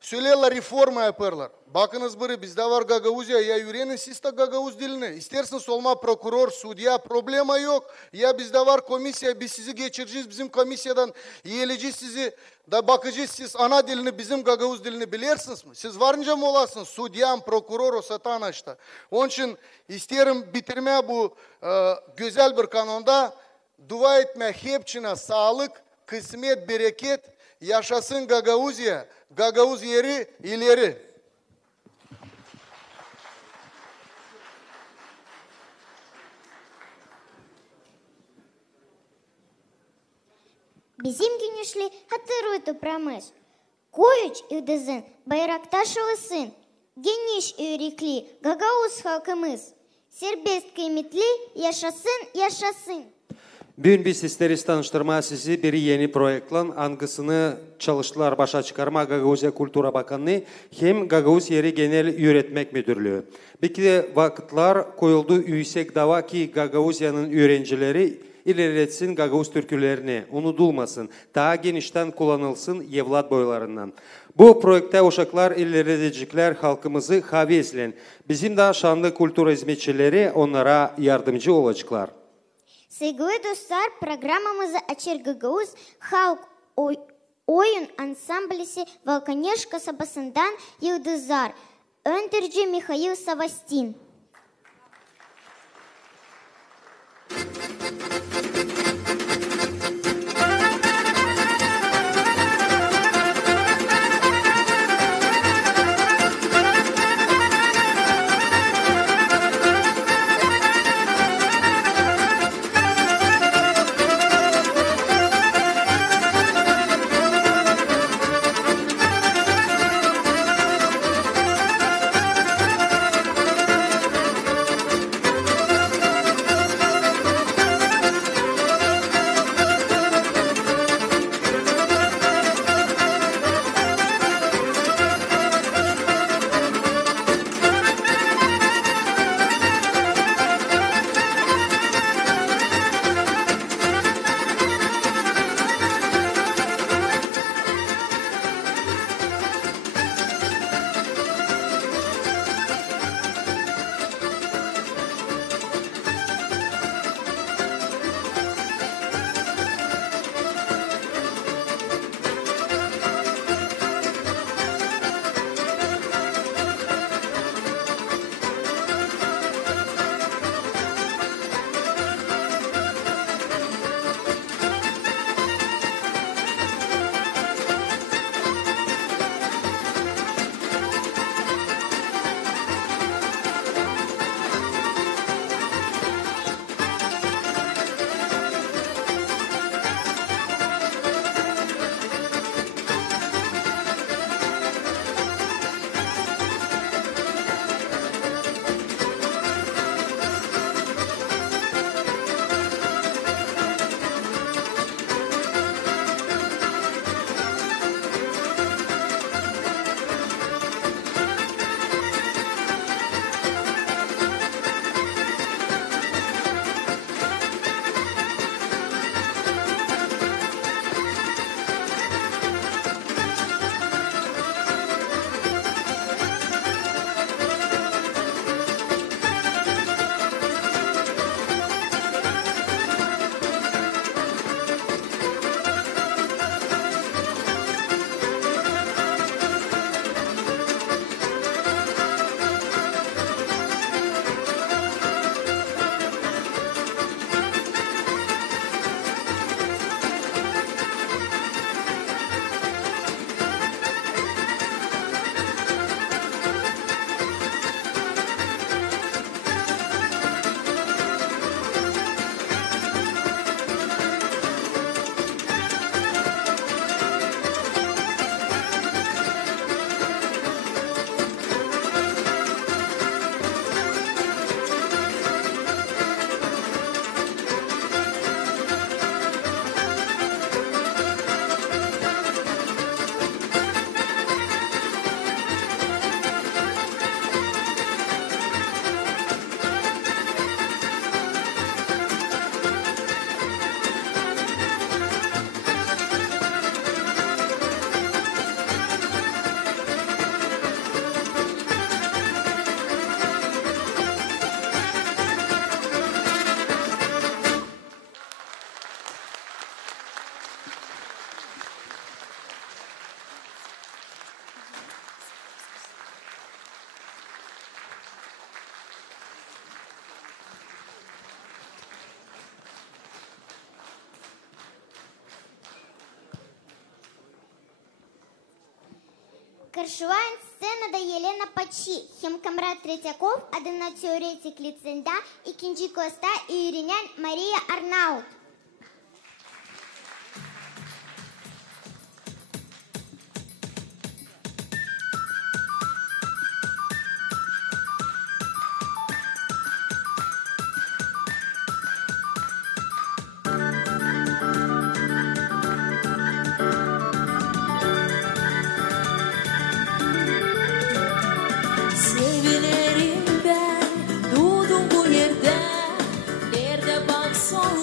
Söylerler reforma yaparlar. Bakınız biri bizde var Gagauzya. Ya öğrenin siz de Gagauz dilini. İsterseniz olma prokuror, sudya problema yok. Ya bizde var komisya. Biz sizi geçireceğiz bizim komisyadan. Yiyeleceğiz sizi. Da bakacağız siz ana dilini bizim Gagauz dilini bilirsiniz mi? Siz varınca mı olasınız? Sudyam, prokuror o satan işte. Onun için isterim bitirmeye bu güzel bir kanonda dua etme hepsine sağlık, kısmet, bereket. Yaşasın Gagauzya. Gagauz yeri ileri. Bizim günüşlü hatırlıydı pramız. Koyuç üdüzün, bayraktaşılı sın. Geniş öğrekli Gagauz halkımız. Serbest kıymetli yaşasın, yaşasın. Bugün biz isteriz tanıştırma sizi bir yeni proyektla angısını çalıştılar başa çıkarma Gagauzya Kultura Bakanlığı hem Gagauz Yeri Genel Öğretmek Müdürlüğü. Belki vakitler koyuldu yüksek dava ki Gagauzya'nın öğrencileri ilerletsin Gagauz türkülerini, unutulmasın, daha genişten kullanılsın evlat boylarından. Bu projekte uşaklar ilerletecekler halkımızı havezlen. Bizim de şanlı kultura hizmetçileri onlara yardımcı olacaklar. Sevgili dostlar, programımızı açır Gagauz halk Oyun ansamblisi Volkaneş kasabasından Yıldızlar. Öndürücü Mikhail Savastin. Крышевая сцена да Елена Пачи, химкамрат Третьяков, аденатеоретик лиценда, икинчи Коста и Иринян Мария Арнаут. Sevilerim ben, doğdum bu yerde. Nerede baksan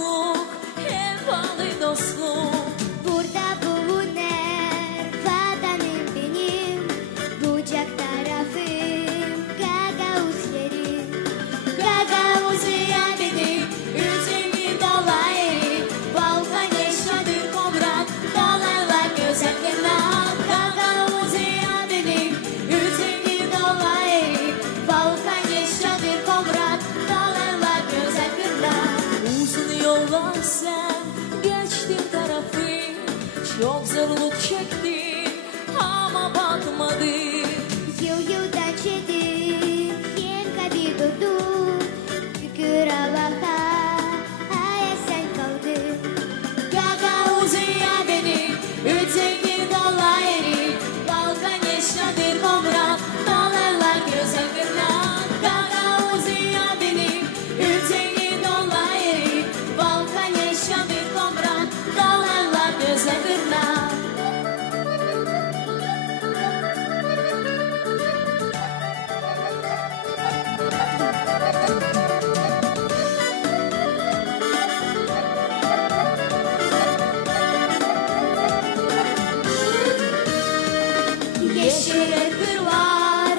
Yeşil kırlar,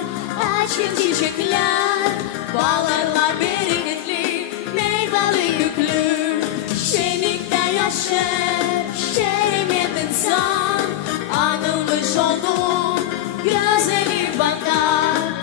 açık çiçekler, bağlarlar bereketli, meyveli yüklü. Şenlikte yaşar, şeremet insan, anılmış oldum, gözleri bakar.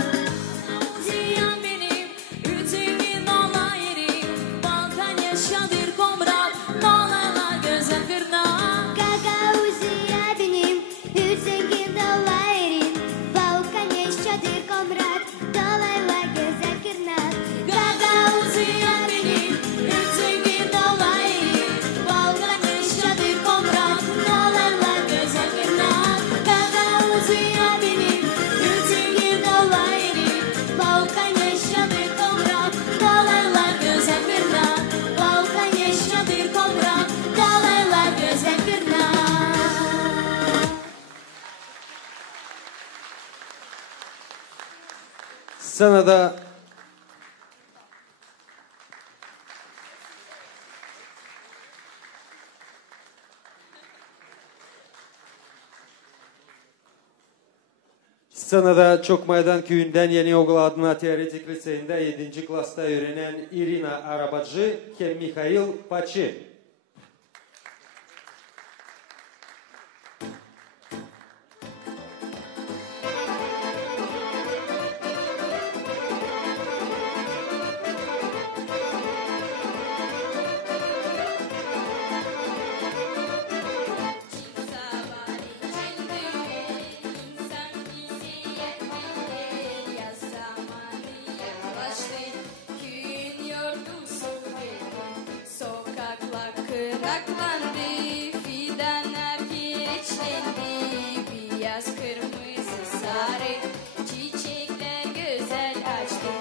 Ziyan benim, ütüngün ola yerim, Balkan yaşadır komrat, dolarlar göze kırnar. Гагаузия benim, Hüseyin dolayırım. Balkan yaşadır komrat, dolaylar güzel kırnar. Gagauzia benim, Hüseyin dolayırım, Balkan yaşadır komrat, dolarlar göze kırnar. Gagauzia benim, Hüseyin dolayırım, Balkan yaşadır komrat, dolarlar göze kırnar. Balkan yaşadır komrat, dolarlar göze kırnar. Sana da Çok Maydan Köyü'nden Yeni Okul adına teoretik liseyinde 7. klasta öğrenen Irina Arabacı ve Mikhail Paçı. Sokaklar kıraklandı, fidanlar kireçlendi, beyaz kırmızı sarı çiçekler güzel açtı.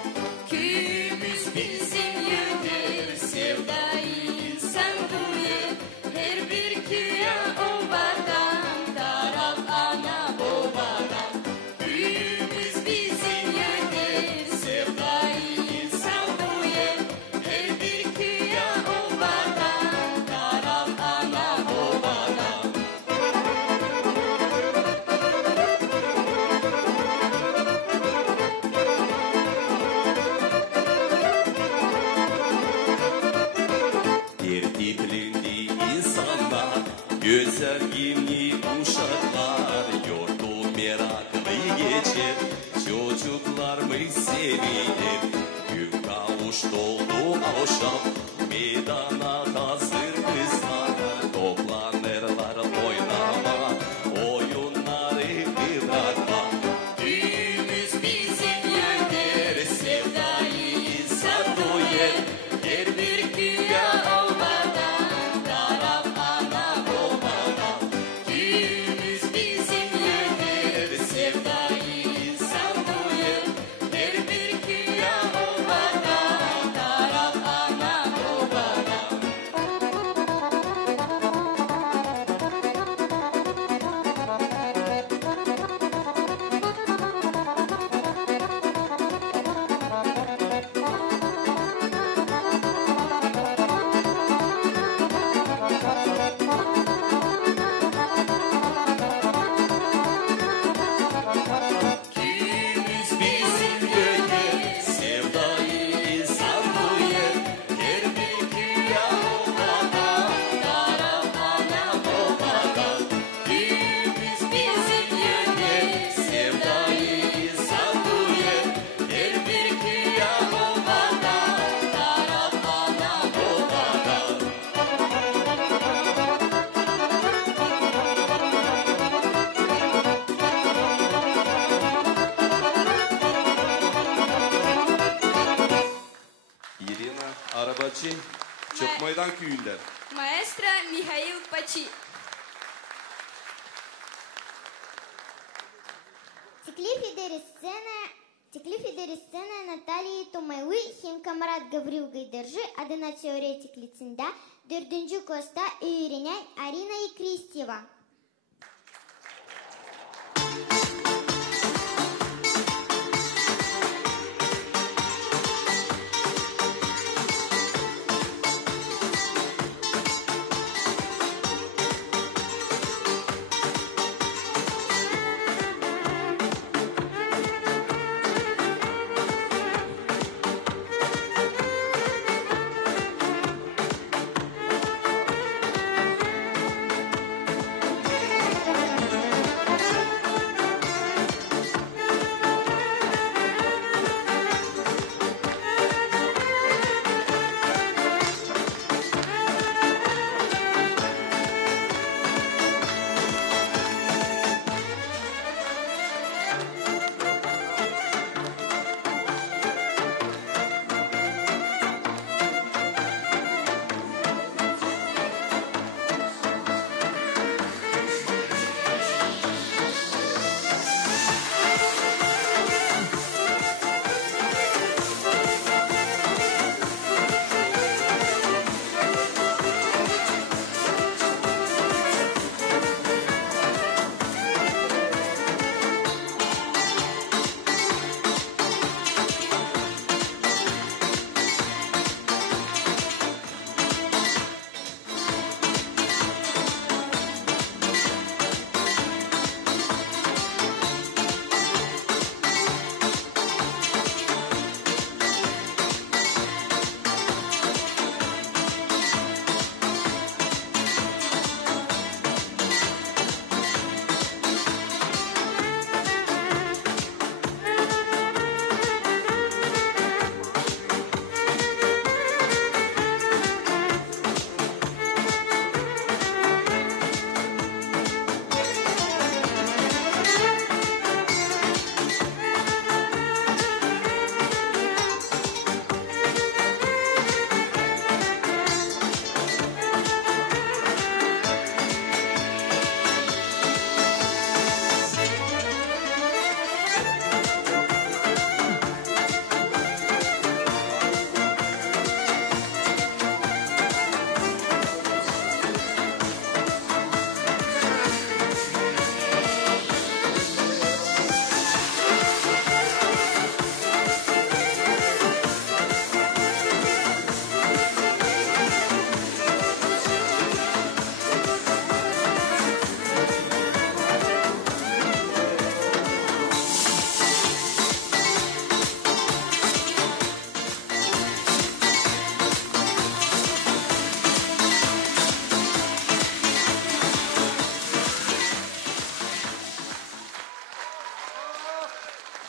Köyümüz bizim yöndür, sevdayı insan duyar, her bir köye obadan, taraf ana babadan. Köyümüz bizim yöndür, sevdayı insan duyar, her bir köye obadan, taraf ana babadan. Tertipli insanlar, güzel giyimli uşaklar, yurdu meraklı geçer, çocuklarımız sevinir. Gün kavuş doldu akşam, meydana hazır kızlar, toplanırlar oynama, oyunları bırakma. Düğümüz bizim yönder, sevdayı insan doyar, her bir güya olmadan, taraf ana babadan. Düğümüz bizim yönder, sevdayı insan doyar, her bir güya olmadan, taraf ana babadan. Düğümüz bizim yönder, sevdayı insan doyar, her bir güya olmadan, taraf ana babadan. Düğümüz bizim yönder, sevdayı insan doyar, her bir güya olmadan, taraf ana babadan. Irina Arabacı, Çok Maydan Köyü'nden. Маэстро Михаил Пачи. Теклиф сцена Натальи Томайлы, химкамрат Гаврил Гайдержи, адына теоретик лицинда, 4. класста öğrenen Арина Крестьева.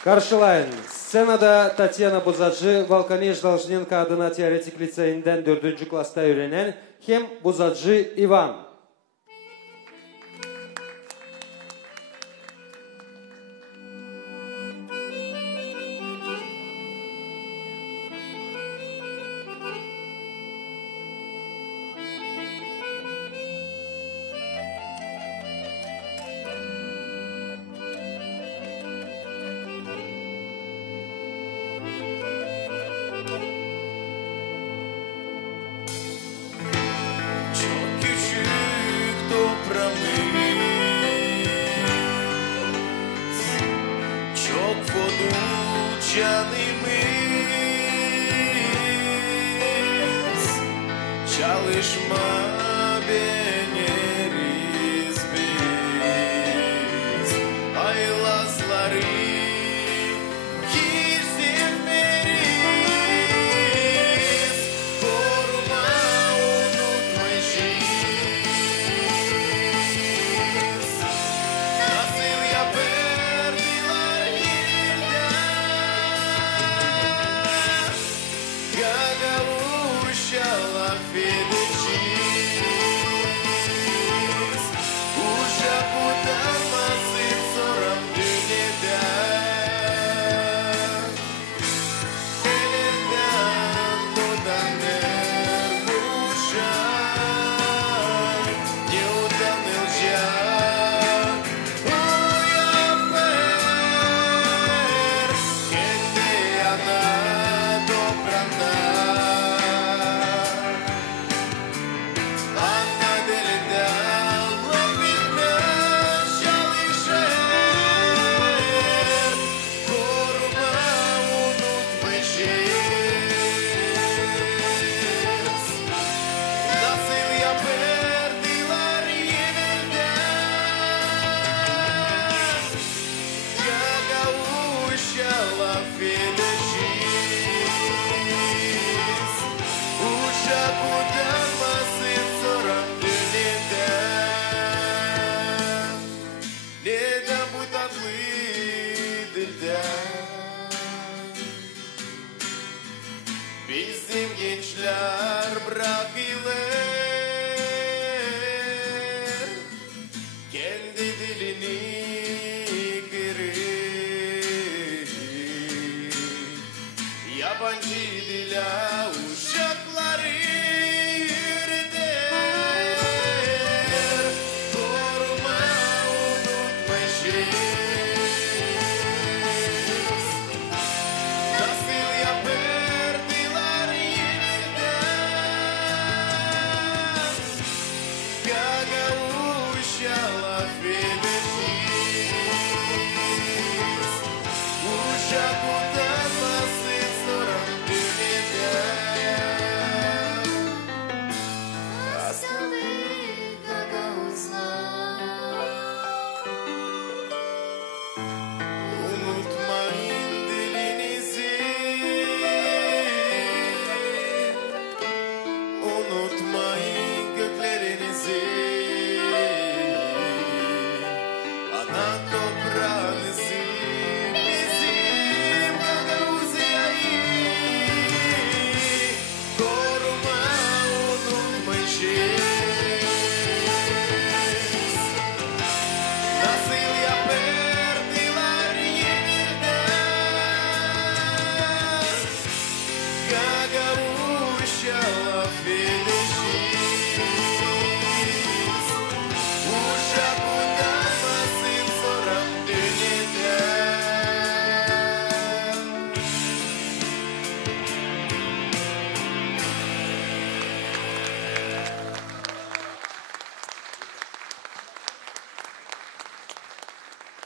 Karşılayın. Scenada Tatyana Buzacı, Valkanej Должненко adına teoretik liseyinden 4. klasta öğrenen hem Buzacı Ivan.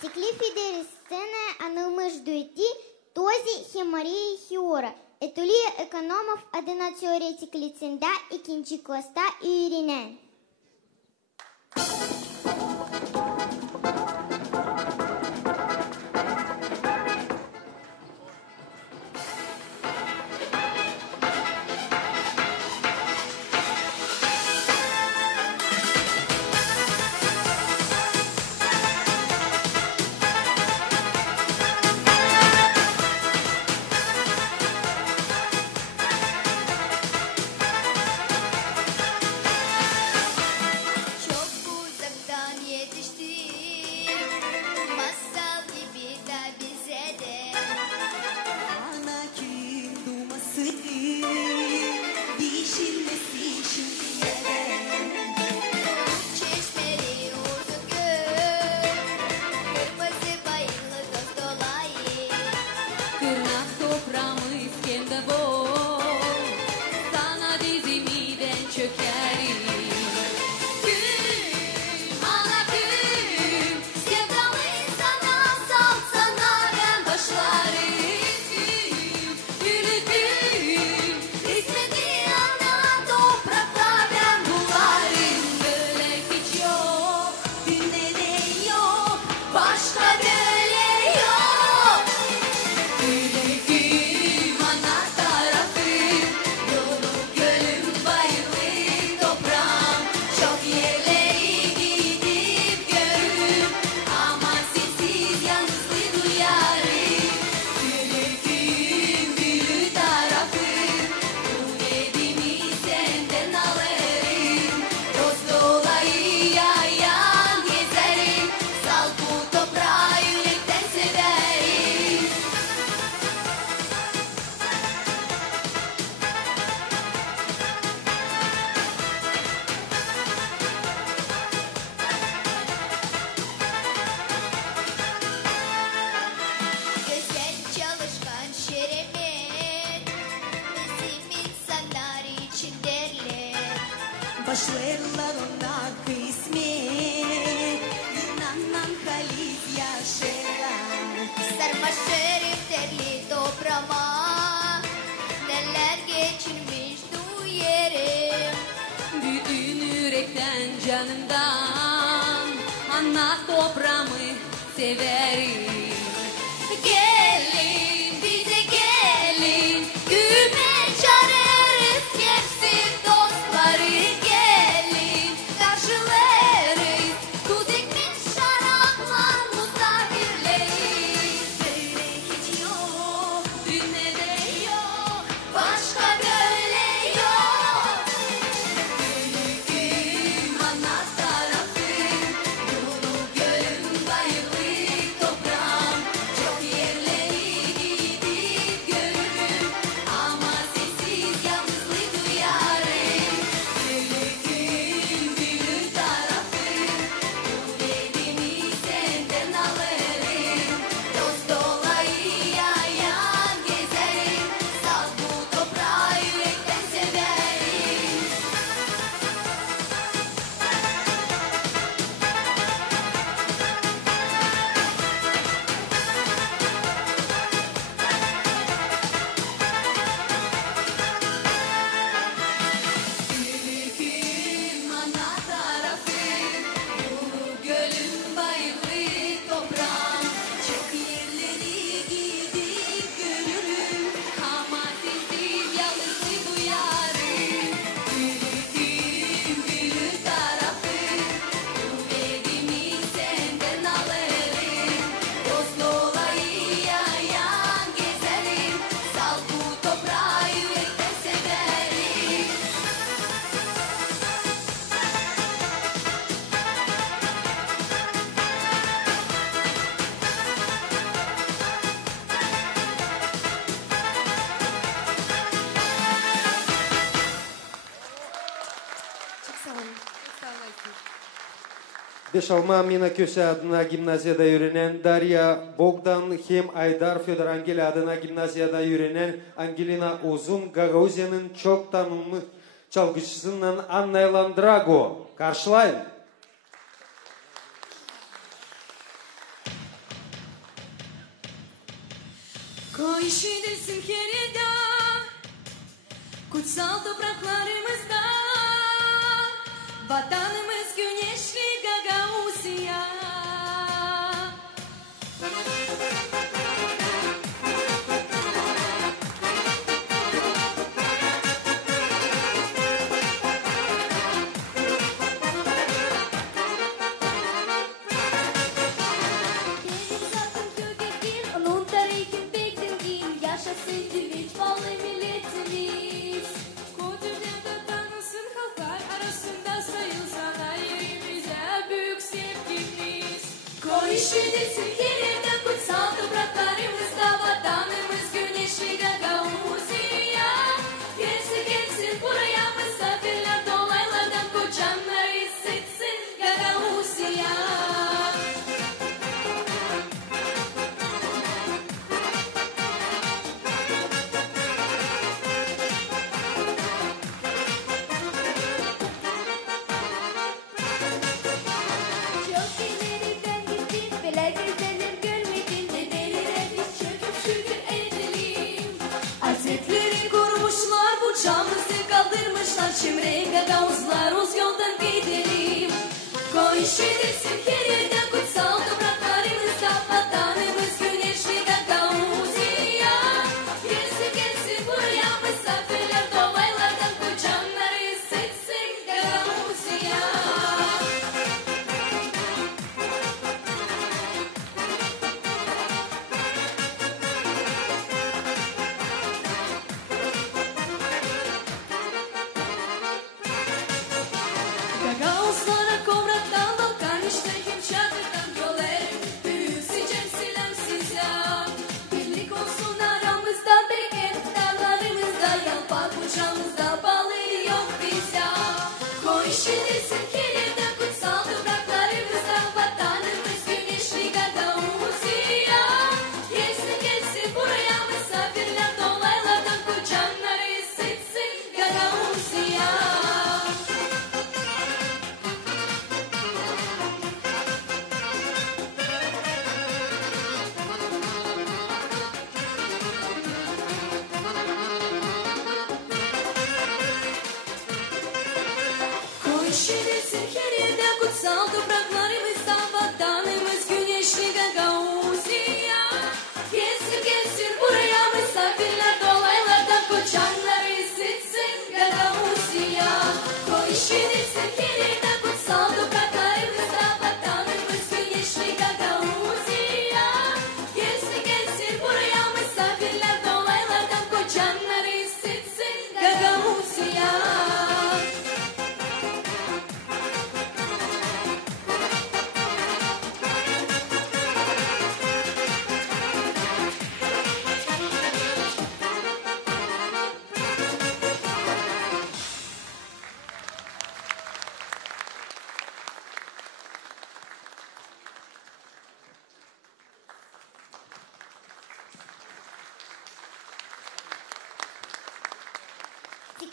Теклифидери сцены анылмыждуйти този хемарии хиора. Этулия экономов адына теоретик лиценда икинчи класста үйренен. Başlarlarına kısmet Yunan'dan Halit yaşayan Sarma şeriflerli toprağıma neler geçirmiş duyarım. Bütün yürekten canımdan ana toprağımı severim. Gelin bize gelin güneş ararız hepsi dostları gelin karşılarız tuz ekmek şaraplar misafirleri böyle hiç yok dünyada yok başka böyle yok gülüm ana tarafım dolu gölüm bayırlı toprağım çok yerleri gidip görürüm ama sessiz yalnızlık duyarım gülüm gülüm tarafım bu elimi senden alırım dost dolayı yayan gezerim sal bu toprağı yürekten severim. Gülüm ana tarafım bu gölüm bayırlı toprağım çok yerleri gidip görürüm ama sessiz yalnızlık duyarım gülüm gülüm tarafım bu evimi senden alırım dost dolayı yayan gezerim sal bu toprağı yürekten severim. Beşalma Mina Köse adına gimnaziyada öğrenen Darya Bogdan hem Aydar Fedor Angel adına gimnaziyada öğrenen Angelina Uzun Gagauzya'nın çok tanınmış çalgıcısından Anna Elandrago. Karşılayın. Koy işidesin kerida kutsal topraklarımızda vatanımız güneşli Gagauzya. Onun tarihin bekleyin yaşasın Tüvüç valı milletimiz. Kodünemde tanısın halklar arasında sayılsana yerimize büyük sevgimiz. Koy işidesin kerida kutsal topraklarımızda vatanımız güneşli Gagauzya. Gelsin buraya misafirler dolaylardan koçanlar hissetsin Gagauzya. Çok ileriden gittin, felaketler görmedin, dedelere biz çöküp şükür edelim. Azekleri korumuşlar bu çağımızı kaldırmışlar. Çimre Gagauzlar uz yoldan gidelim. Koy işidesin kerida kutsal topraklarımızda vatanımız güneşli Gagauzya. Gelsin buraya misafirler dolaylardan koçanlar hissetsin Gagauzya. Gagauzlara kovraktan Balkan işte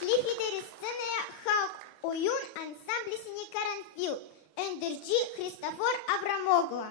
Слихидери сценая халк oyun ансамблісіні Каранфіл. Ендерджі Христофор Аврамогла.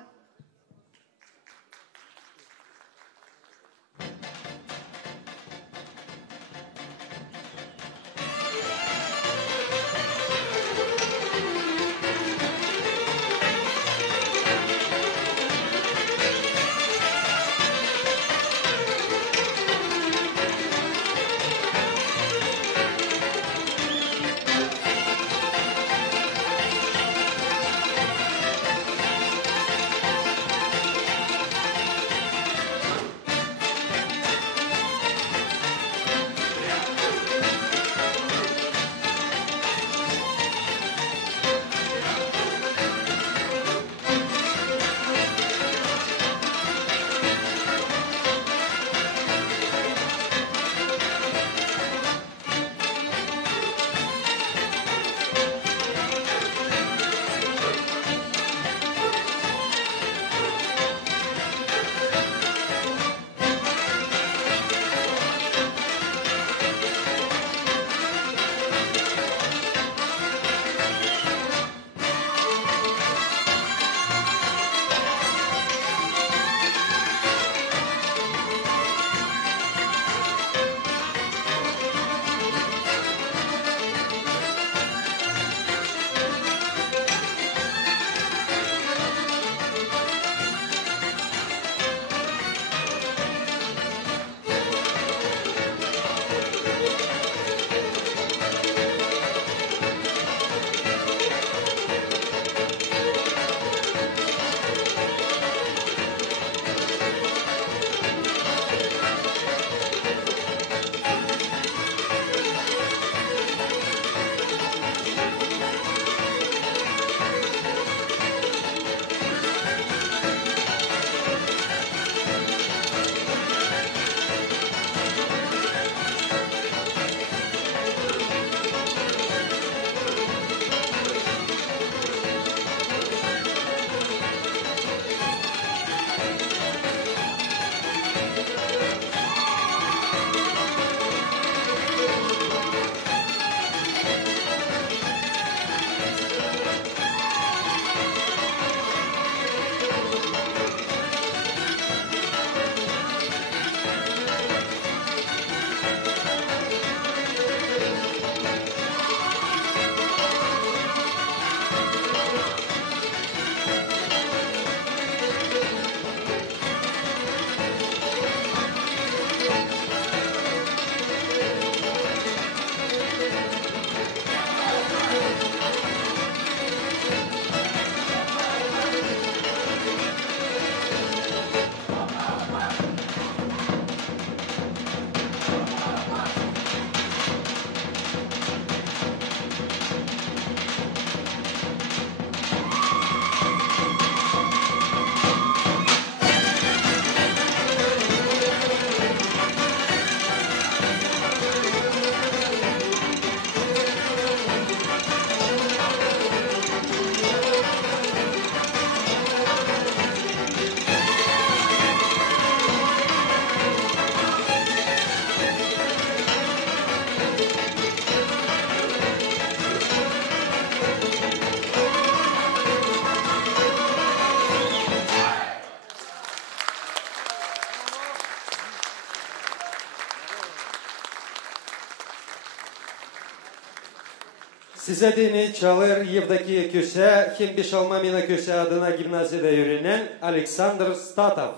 Size dini Çalır Yevdaki Köse, hem Beşalmamina Köse adına gimnaziyada öğrenen Alexander Statov.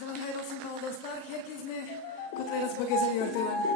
Zaman hayır olsun kalı dostlar. Herkesini kutlarız bu güzel yurtuyla.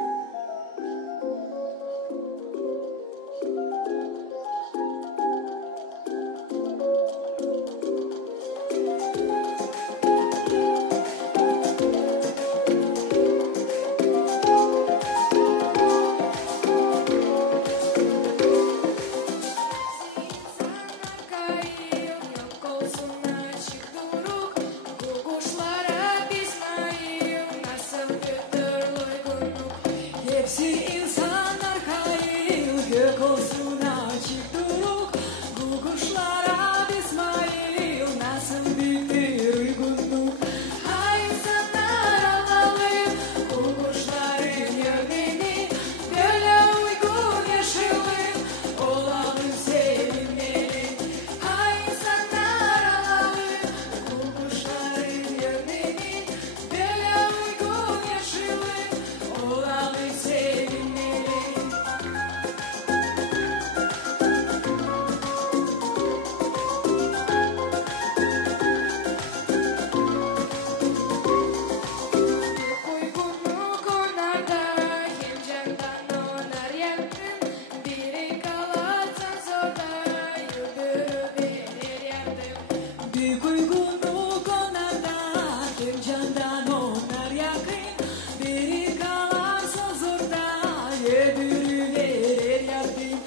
Büyük uygunluk onlardan, tüm candan onlar yakın. Biri kalan sözurda, öbürü verir yardım.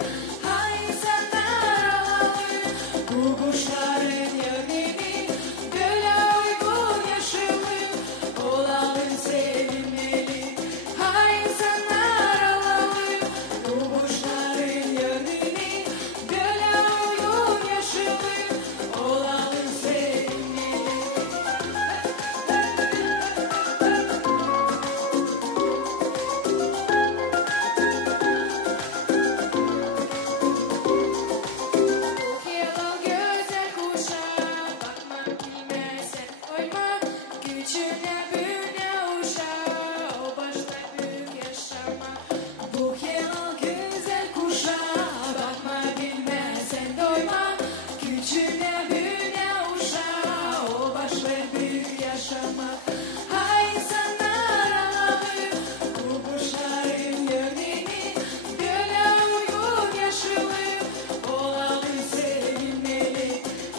Hay insanlar alalım, bu kuşların yerini. Böyle uygun yaşayalım, olalım sevinmeli. Hay insanlar alalım, bu kuşların yerini. Böyle uygun yaşayalım, olalım sevinmeli. Yellow güzel kuşağı, bakma bilmezsen oyma. Gücüne büyüne uşağı, o başta büyük yaşama. Bu yellow güzel kuşağı, bakma bilmezsen doyma. Gücüne büyüne uşağı, o başta büyük yaşama. Hay insanlar alalım, bu kuşların yerini. Böyle uygun yaşayalım, olalım sevinmeli.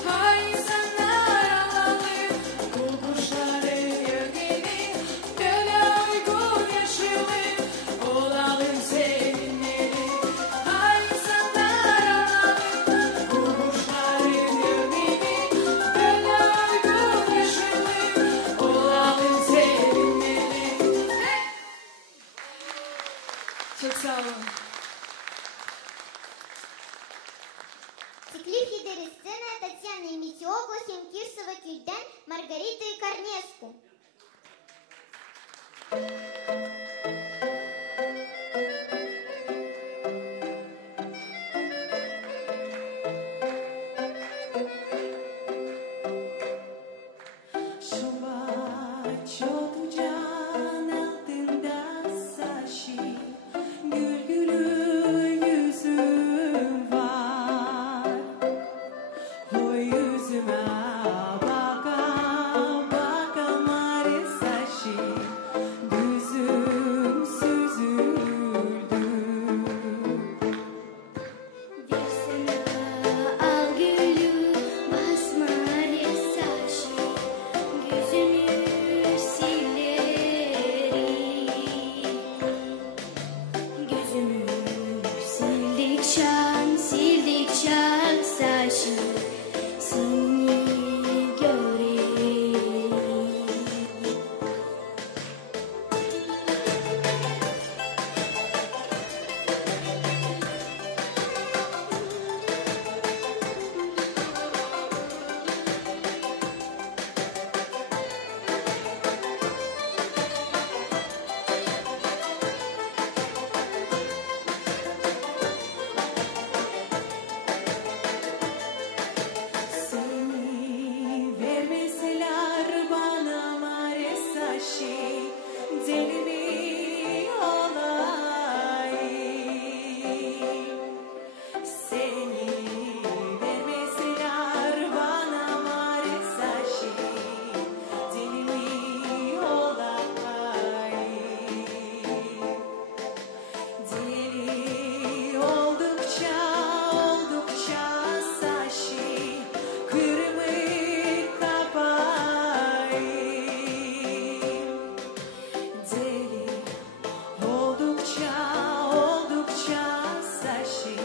Hay insanlar alalım, bu kuşların yerini. Böyle uygun yaşayalım, olalım sevinmeli. Hay insanlar alalım, bu kuşların yerini. Böyle uygun yaşayalım, olalım sevinmeli. Çok sağ olun. Теклиф лидеры сцены Татьяна Митиогла, Химкирсова, Кюльден, Маргарита и Корнеску. Şubat çok can altında saçı, gül gülü yüzüm var. O yüzüme baka baka mare saçı, gözüm süzüldü. Versene al gülü, basma saçı, gözümü silerim. Gözümü sildikçe saçı, seni göreyim. Seni vermeseler bana mare saçı, deli mi olayım? Seni vermeseler bana mare saçı, deli mi olayım? Deli oldukça saçı, kırmızı kapayım. Deli oldukça saçı,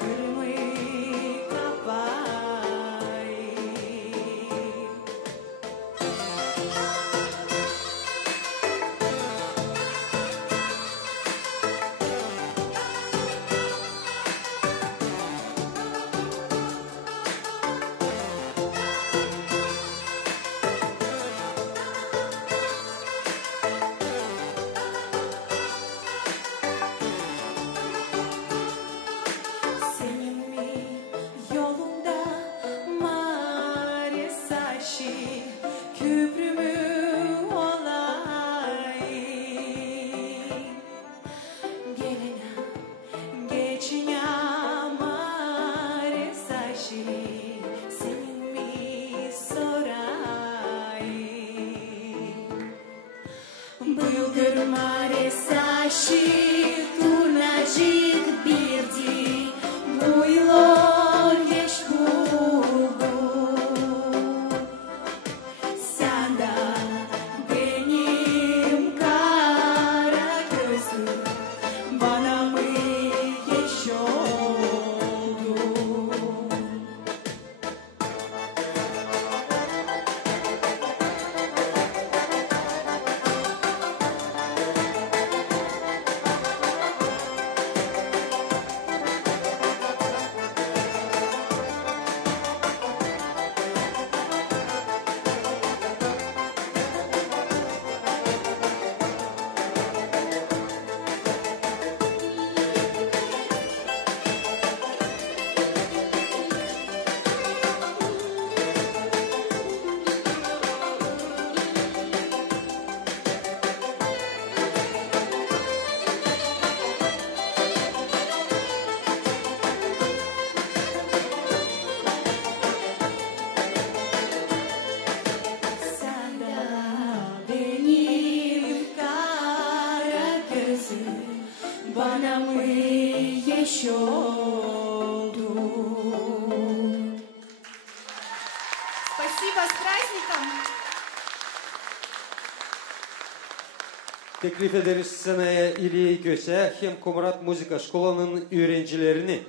kırmızı kapayım. Senin mi yolunda mare saçı, köprümü olayım? Gelene geçine mare saçı, senin mi sorayım? Bıldır mare saçı, turnacık birdi, buylo geç buldu. geç oldu. Спасибо, с праздником! Teklif ederiz seneye İli Köse hem Komrat Müzik Şkola'nın öğrencilerini.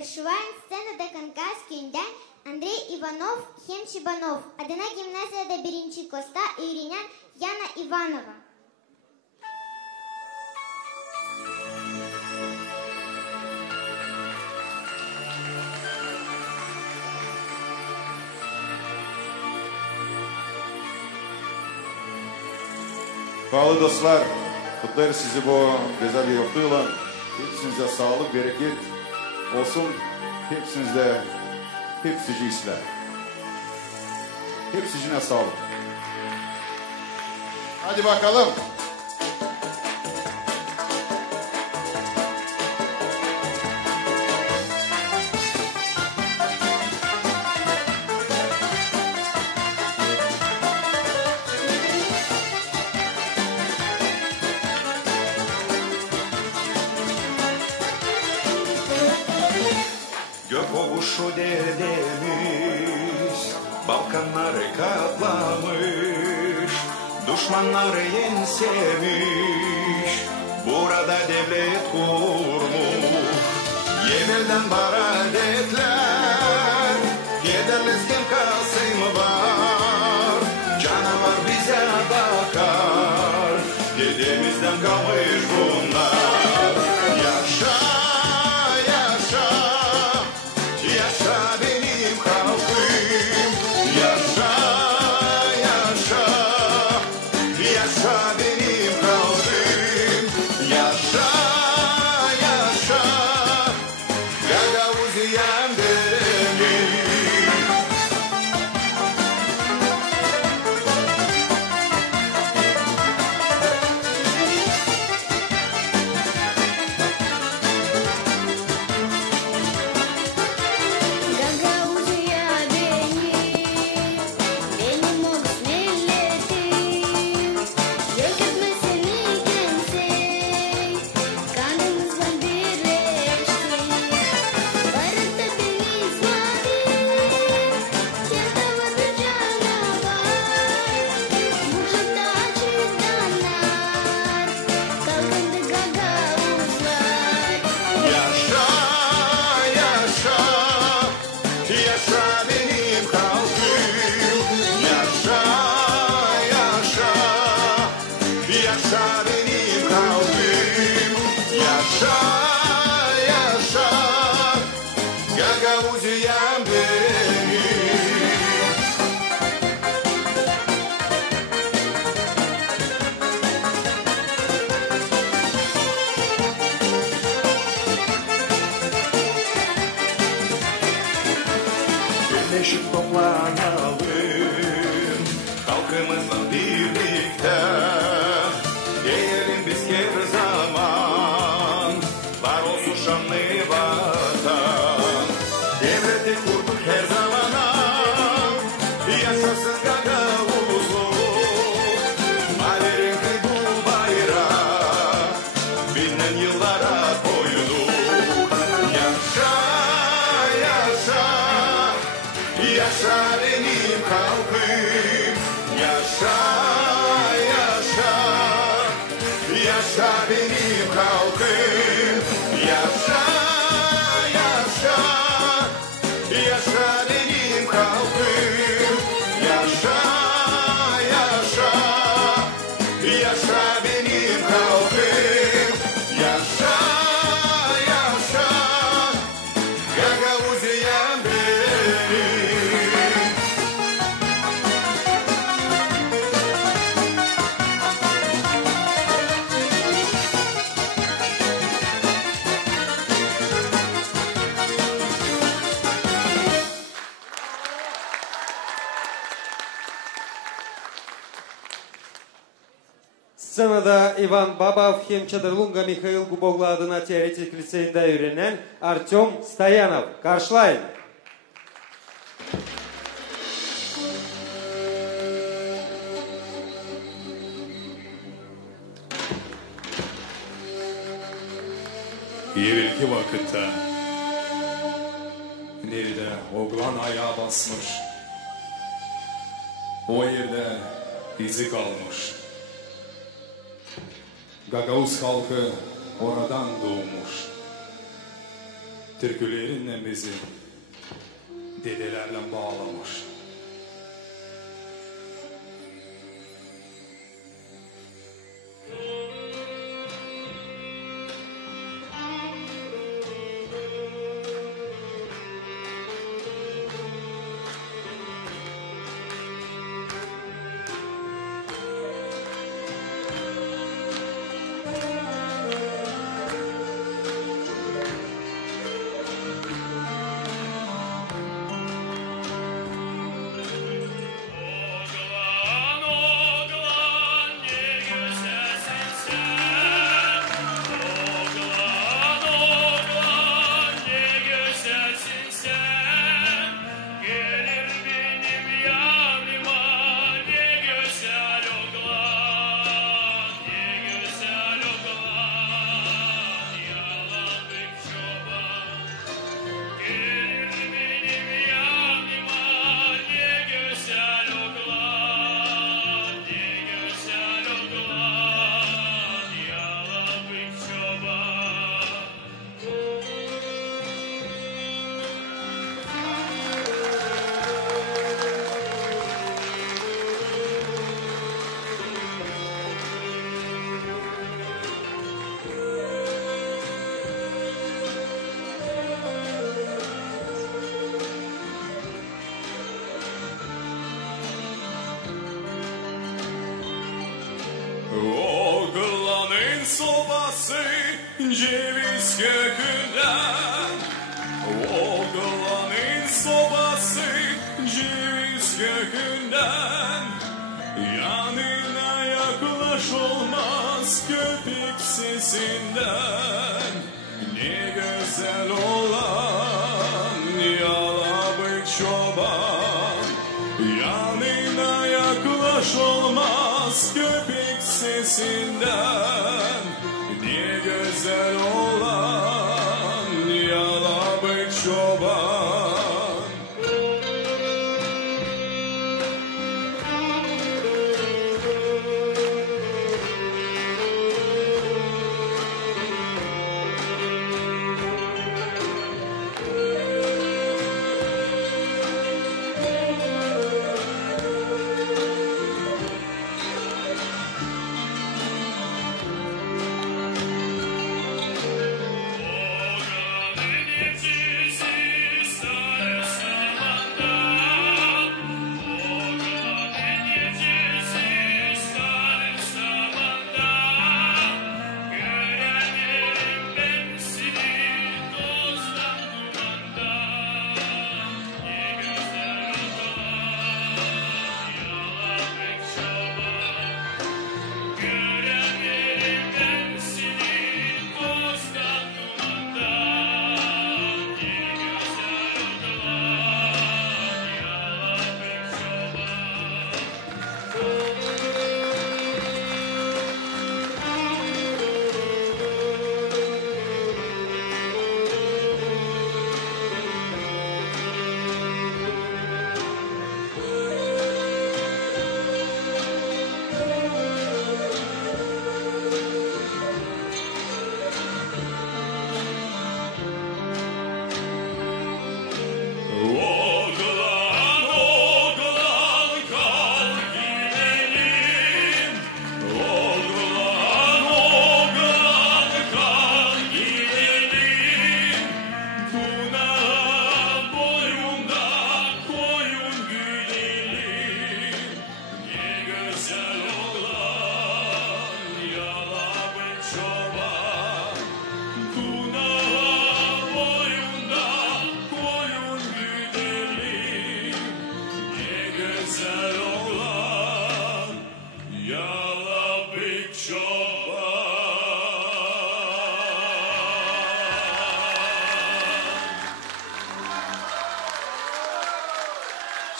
Каршуваен сцената Канкаскинден Андрей Иванов, Хем Чебанов, Адена гимназията Беринчи Коста и Иринян Яна Иванова. Pahalı dostlar, kutlarız sizi bu güzel bir yaptığıyla. Hepsinize sağlık, bereket olsun. Hepsinize hepsici işler. Hepsicine sağlık. Hadi bakalım. Gökovuşu dedemiz Balkanları katlamış, düşmanları yensemiş, burada devlet kurmuş, Yemelden bara detler Giderles kim kalsın mı var Canavar bize bakar Dedemizden kalmış bunlar Yaşa, yaşa Yaşa benim halkım Yaşa, yaşa Yaşa benim halkım Yaşa, yaşa Gagavuziyem derim Yaşa, yaşa, yaşa benim halkım Yaşa, yaşa, yaşa benim halkım Yaşa, yaşa, Gagavuziyem benim Birleşip toplanalım Halkımızla birlikte Eğelim biz her zaman Var olsun şanlı vatan Devleti kurduk her zamana Yaşasın Gagavuzluk Alerim ki bu bayrak Bilinen yıllara koyduk Yaşa, yaşa Yaşa benim halkım Yaşa, yaşa Yaşa benim halkım Yaşa, yaşa Yaşa benim halkım Yaşa, yaşa Yaşa benim halkım Yaşa, yaşa Gagavuziyem benim Scenada Ivan Babov hem Çadırlunga Mikhail Guboglu adına teoretik liseyinde öğrenen Artyom Stoyanov. Karşılayın. Evvelki vakitte nerede oğlan ayağa basmış, o yerde izi kalmış. Gagavuz halkı oradan doğmuş. Türkülerinle bizi dedelerle bağlamış. sobası ceviz kökünden, oğlanın sobası ceviz kökünden. Yanına yaklaş olmaz köpük sesinden. Ne güzel olan yalabık çoban, yanına yaklaş olmaz köpük sesinden. Ne güzel olan yalabık çoban.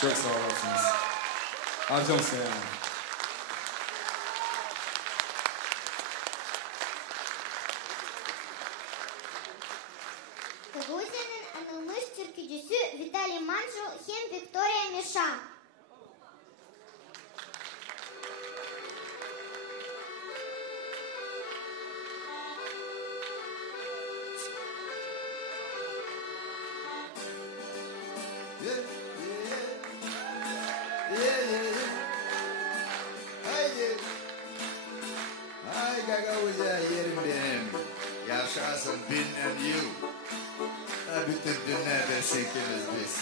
Çok sağ olasınız. Arjons'ta yani. Грузияның анылмыш türkücüsü Виталий Манжул hem Виктория Миша. Ay Gagavuzya yerim benim. Yaşasın bilmem you. Bütün dünyada sekiniz biz.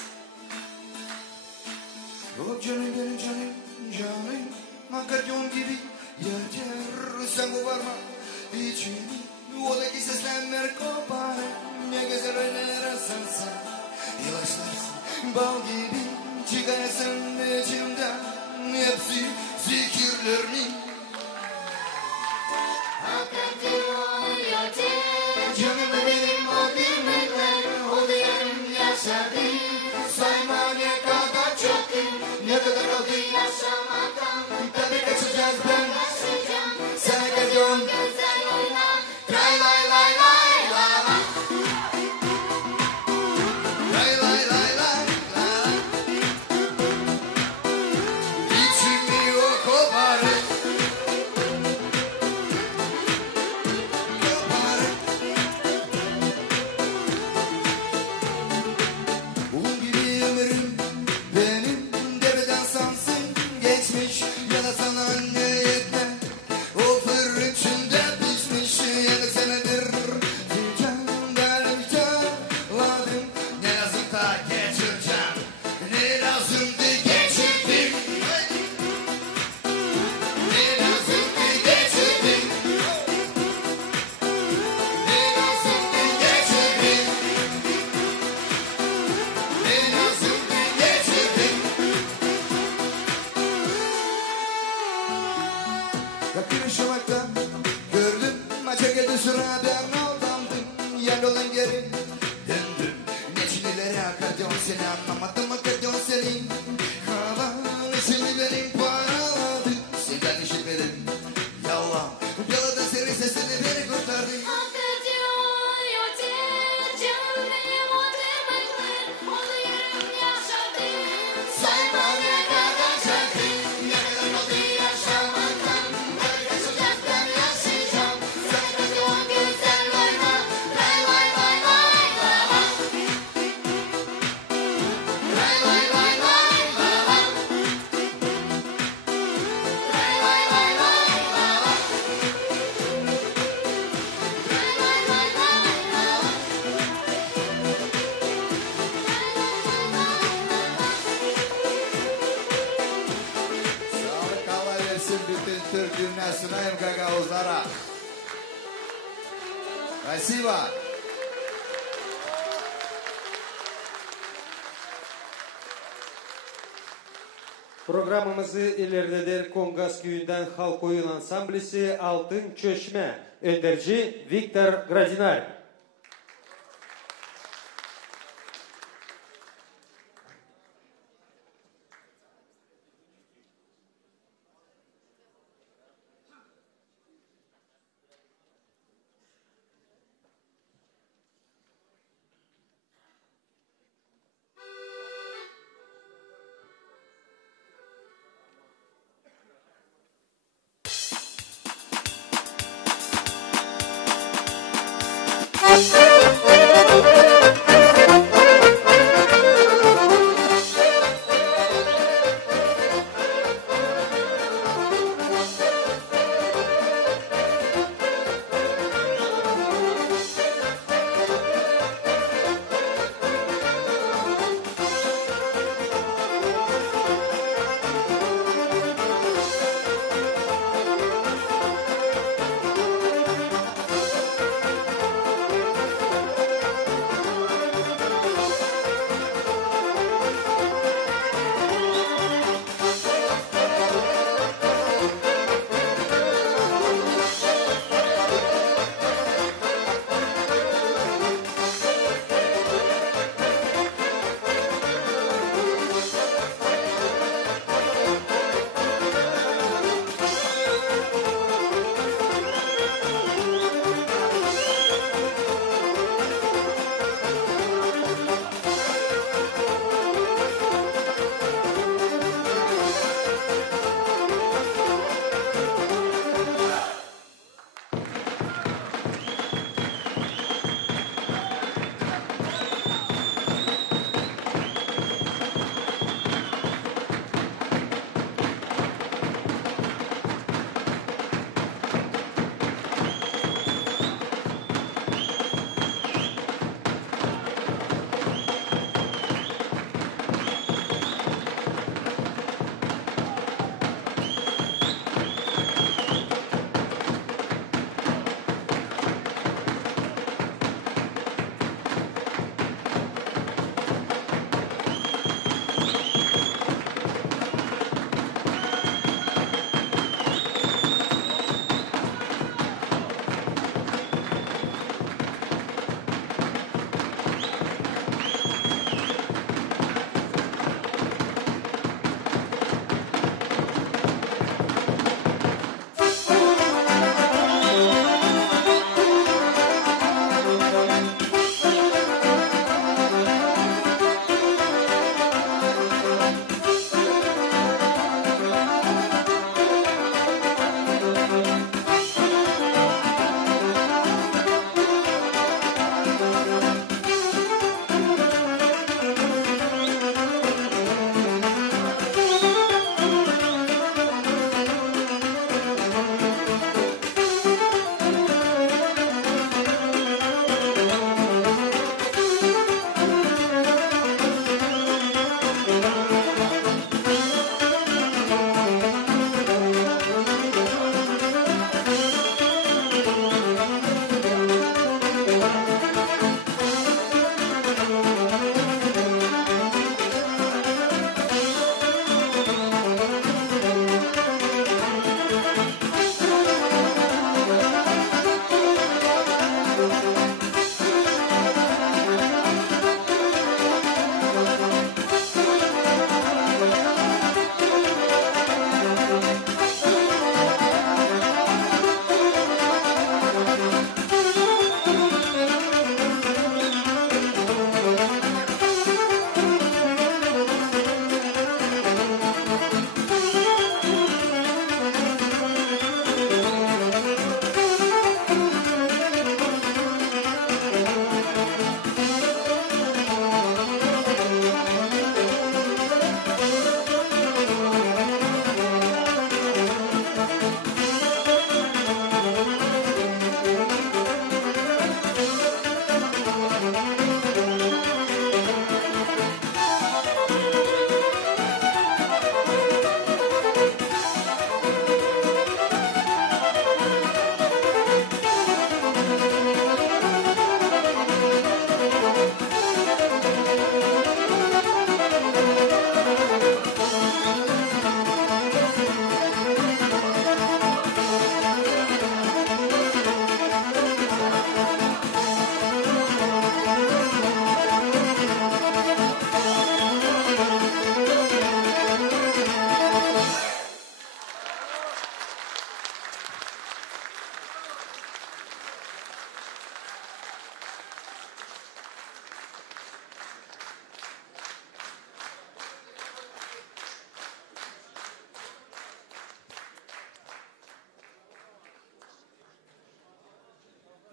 Oh canım benim canım, canım. Akordeon gibi yerken bu varma içini. Oradaki seslenler kopar. Ne güzel oynarsan sen. Yavaşlarsın bal gibi. Çıkarsın içimden. Hepsi zikirler mi? Akordeon yeter. Canım benim o demirler. O yarım yaşadı. Sayma ne kadar çok gün. Ne kadar kaldı yaşamaktan. Tabii kaçacağız ben. Yaşayacağım. Sen akordeon güzel oyna. Lay lay lay lay lay. Lay lay lay lay lay. İçimi o koparır. Geçmiş ya da sıradan aldandım. Yanılan geri döndüm. Neçinilere akordeon seni anlamadım akordeon seni. Havalı seni benim paraladı. Senden işitmedim. Yalan. Yaladın seni sesini beni kurtardı. Akordeon yoter canım benim o demekler. Onu yarım yaşadım. Sayma ne kadar çektim. Ne kadar oldu yaşamaktan. Böyle sıcaktan yaşayacağım. Sadece o güzel vayma. Vay vay vay vay vay. Vay vay vay vay vay. Vay vay vay vay vay. Sağlık Allah versin bütün Türk dünyasına hem gagavuzlara. Спасибо. Programımızı ilerleder Kongas köyünden halk oyun ansamblisi Altın Çeşme. Önderci Viktor Gradinay.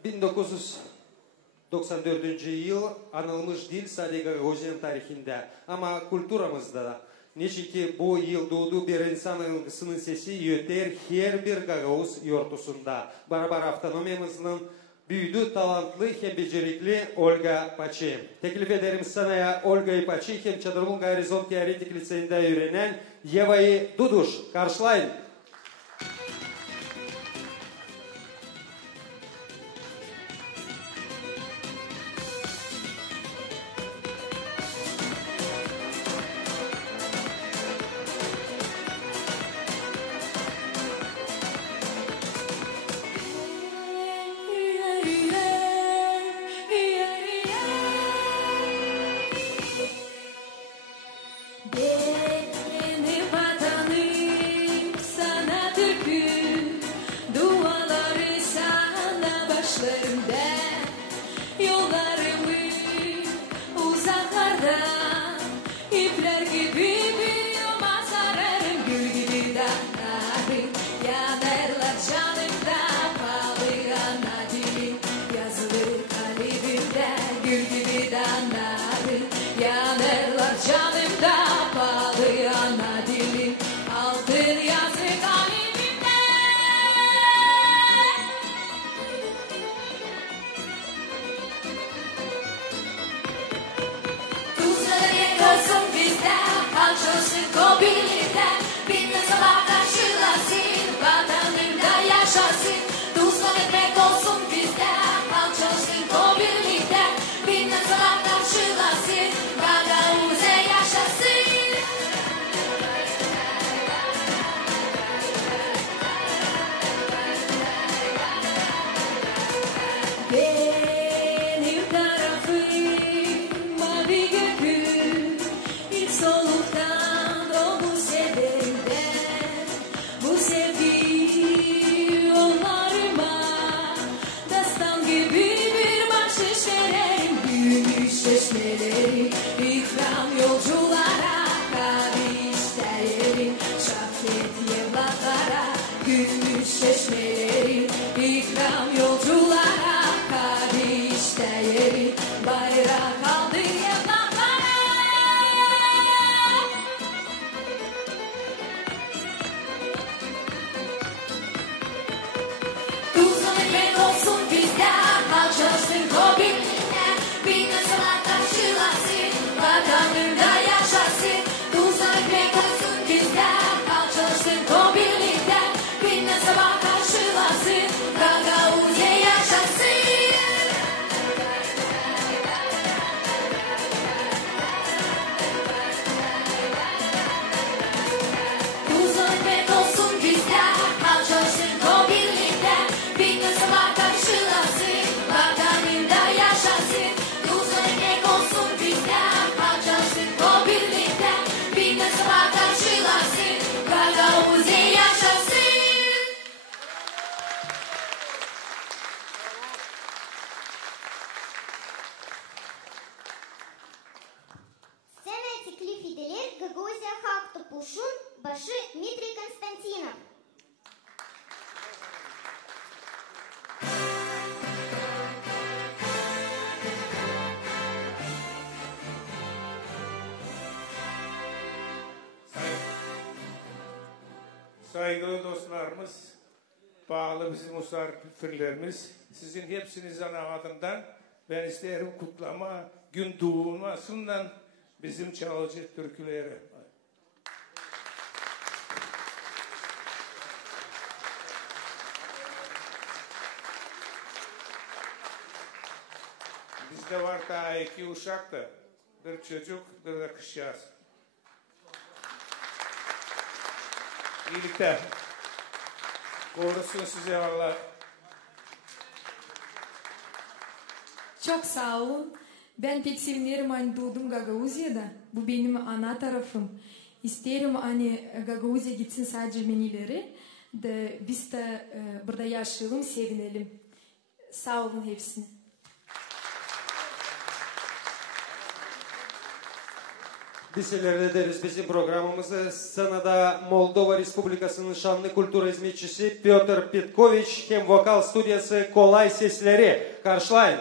1994 yıl anılmış değil sadece Gagauzyan tarihinde ama kültürümüzde de. Neçe ki bu yıl doğduğu bir insan ılgısının sesi yeter her bir Gagauz yurtusunda. Barabar avtonomiyamızın büyüdü, talantlı hem becerikli Olga Paçi. Teklif ederim sanaya Olga Paçi hem Çadırlung Horizont Teoretik Liseyinde öğrenen Yeva'yı Duduş. Karşılayın. Beni vatanım sana türkü, duaları sana başlarım ben. Yollarımı uzaklarda ipler gibi büyüme sararım. Gül gibi dallarım yanarlar canımda, pahalı ana dilim yazılı kalemimde. Gül gibi dallarım yanarlar canımda, pahalı ana dilim altın yazı kalemimde. Tuzları olsun bizde, kalçosun kobilinde, binle sabah karşılasın, vatanımda yaşasın. Tuzları ekmek olsun bizde, kalçosun kobilinde, binle sabah karşılasın, Gagauze yaşasın. Benim tarafım mavi gökyüzü, ilk soluktan doğu severimden. Bu sevgi yollarıma destan gibi bir bahşiş verelim. Büyümüş çeşmeleri ikram yolculara, kardeşlerim şafket yevlatlara. Gümüş çeşmeleri ikram yolculara, kardeşlerim bayrak aldı yevlatlara. Tuzlu ekmek olsun bizde, kalçasın kobilinde, binle sabah karşılasın, vatanımda yaşasın. Tuzlu ekmek olsun bizde, kalçasın kobilinde, binle sabah karşılasın, Gagauze yaşasın. Tuzlu ekmek olsun bizde, kalçasın kobilinde, binle sabah karşılasın, vatanımda yaşasın. Tuzlu ekmek olsun bizde, kalçasın kobilinde, binle sabah karşılasın, Gagauze yaşasın. Сцена теклиф иделер Гагаузия Хакта Пушун Баши Дмитрий Константинов. Saygılı dostlarımız, bağlı bizim misafirlerimiz, sizin hepsinizin adından ben isterim kutlama gün doğumasından bizim çalıcı türküleri. Bizde var daha iki uşak da, bir çocuk, bir de kızcağız. Birlikte korusun size valla. Çok sağ olun. Ben pek sevinirim hani doğdum Gagauzya'da. Bu benim ana tarafım. İsterim hani Gagauzya gitsin sadece menileri. De biz de burada yaşayalım, sevinelim. Sağ olun hepsine. Deseler ederiz bizim programımızı. Sınada Moldova Respublikası'nın şanlı kültür hizmetçisi Piotr Petkoviç hem vokal stüdyosu Kolay Sesleri. Karşılayın.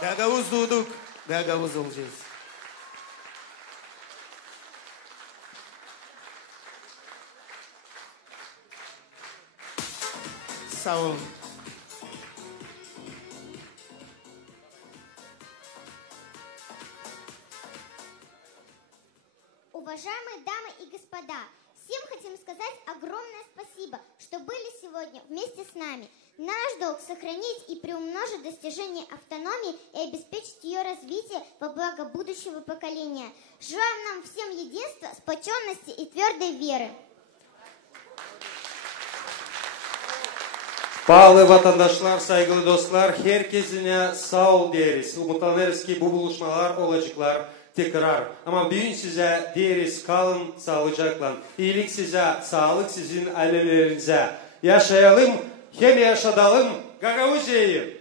Gagavuz doğduk, Gagavuz olacağız. Sağ olun. Уважаемые дамы и господа, всем хотим сказать огромное спасибо, что были сегодня вместе с нами. Наш долг сохранить и приумножить достижение автономии и обеспечить ее развитие во благо будущего поколения. Желаем нам всем единства, сплоченности и твердой веры. Bağlı vatandaşlar, saygılı dostlar, herkesine sağ ol deriz. Umutlanırız ki bu buluşmalar olacaklar tekrar. Ama bugün size deriz, kalın sağlıcakla. İyilik size, sağlık sizin ailelerinize. Yaşayalım, hem yaşadalım Gagauzya'yı.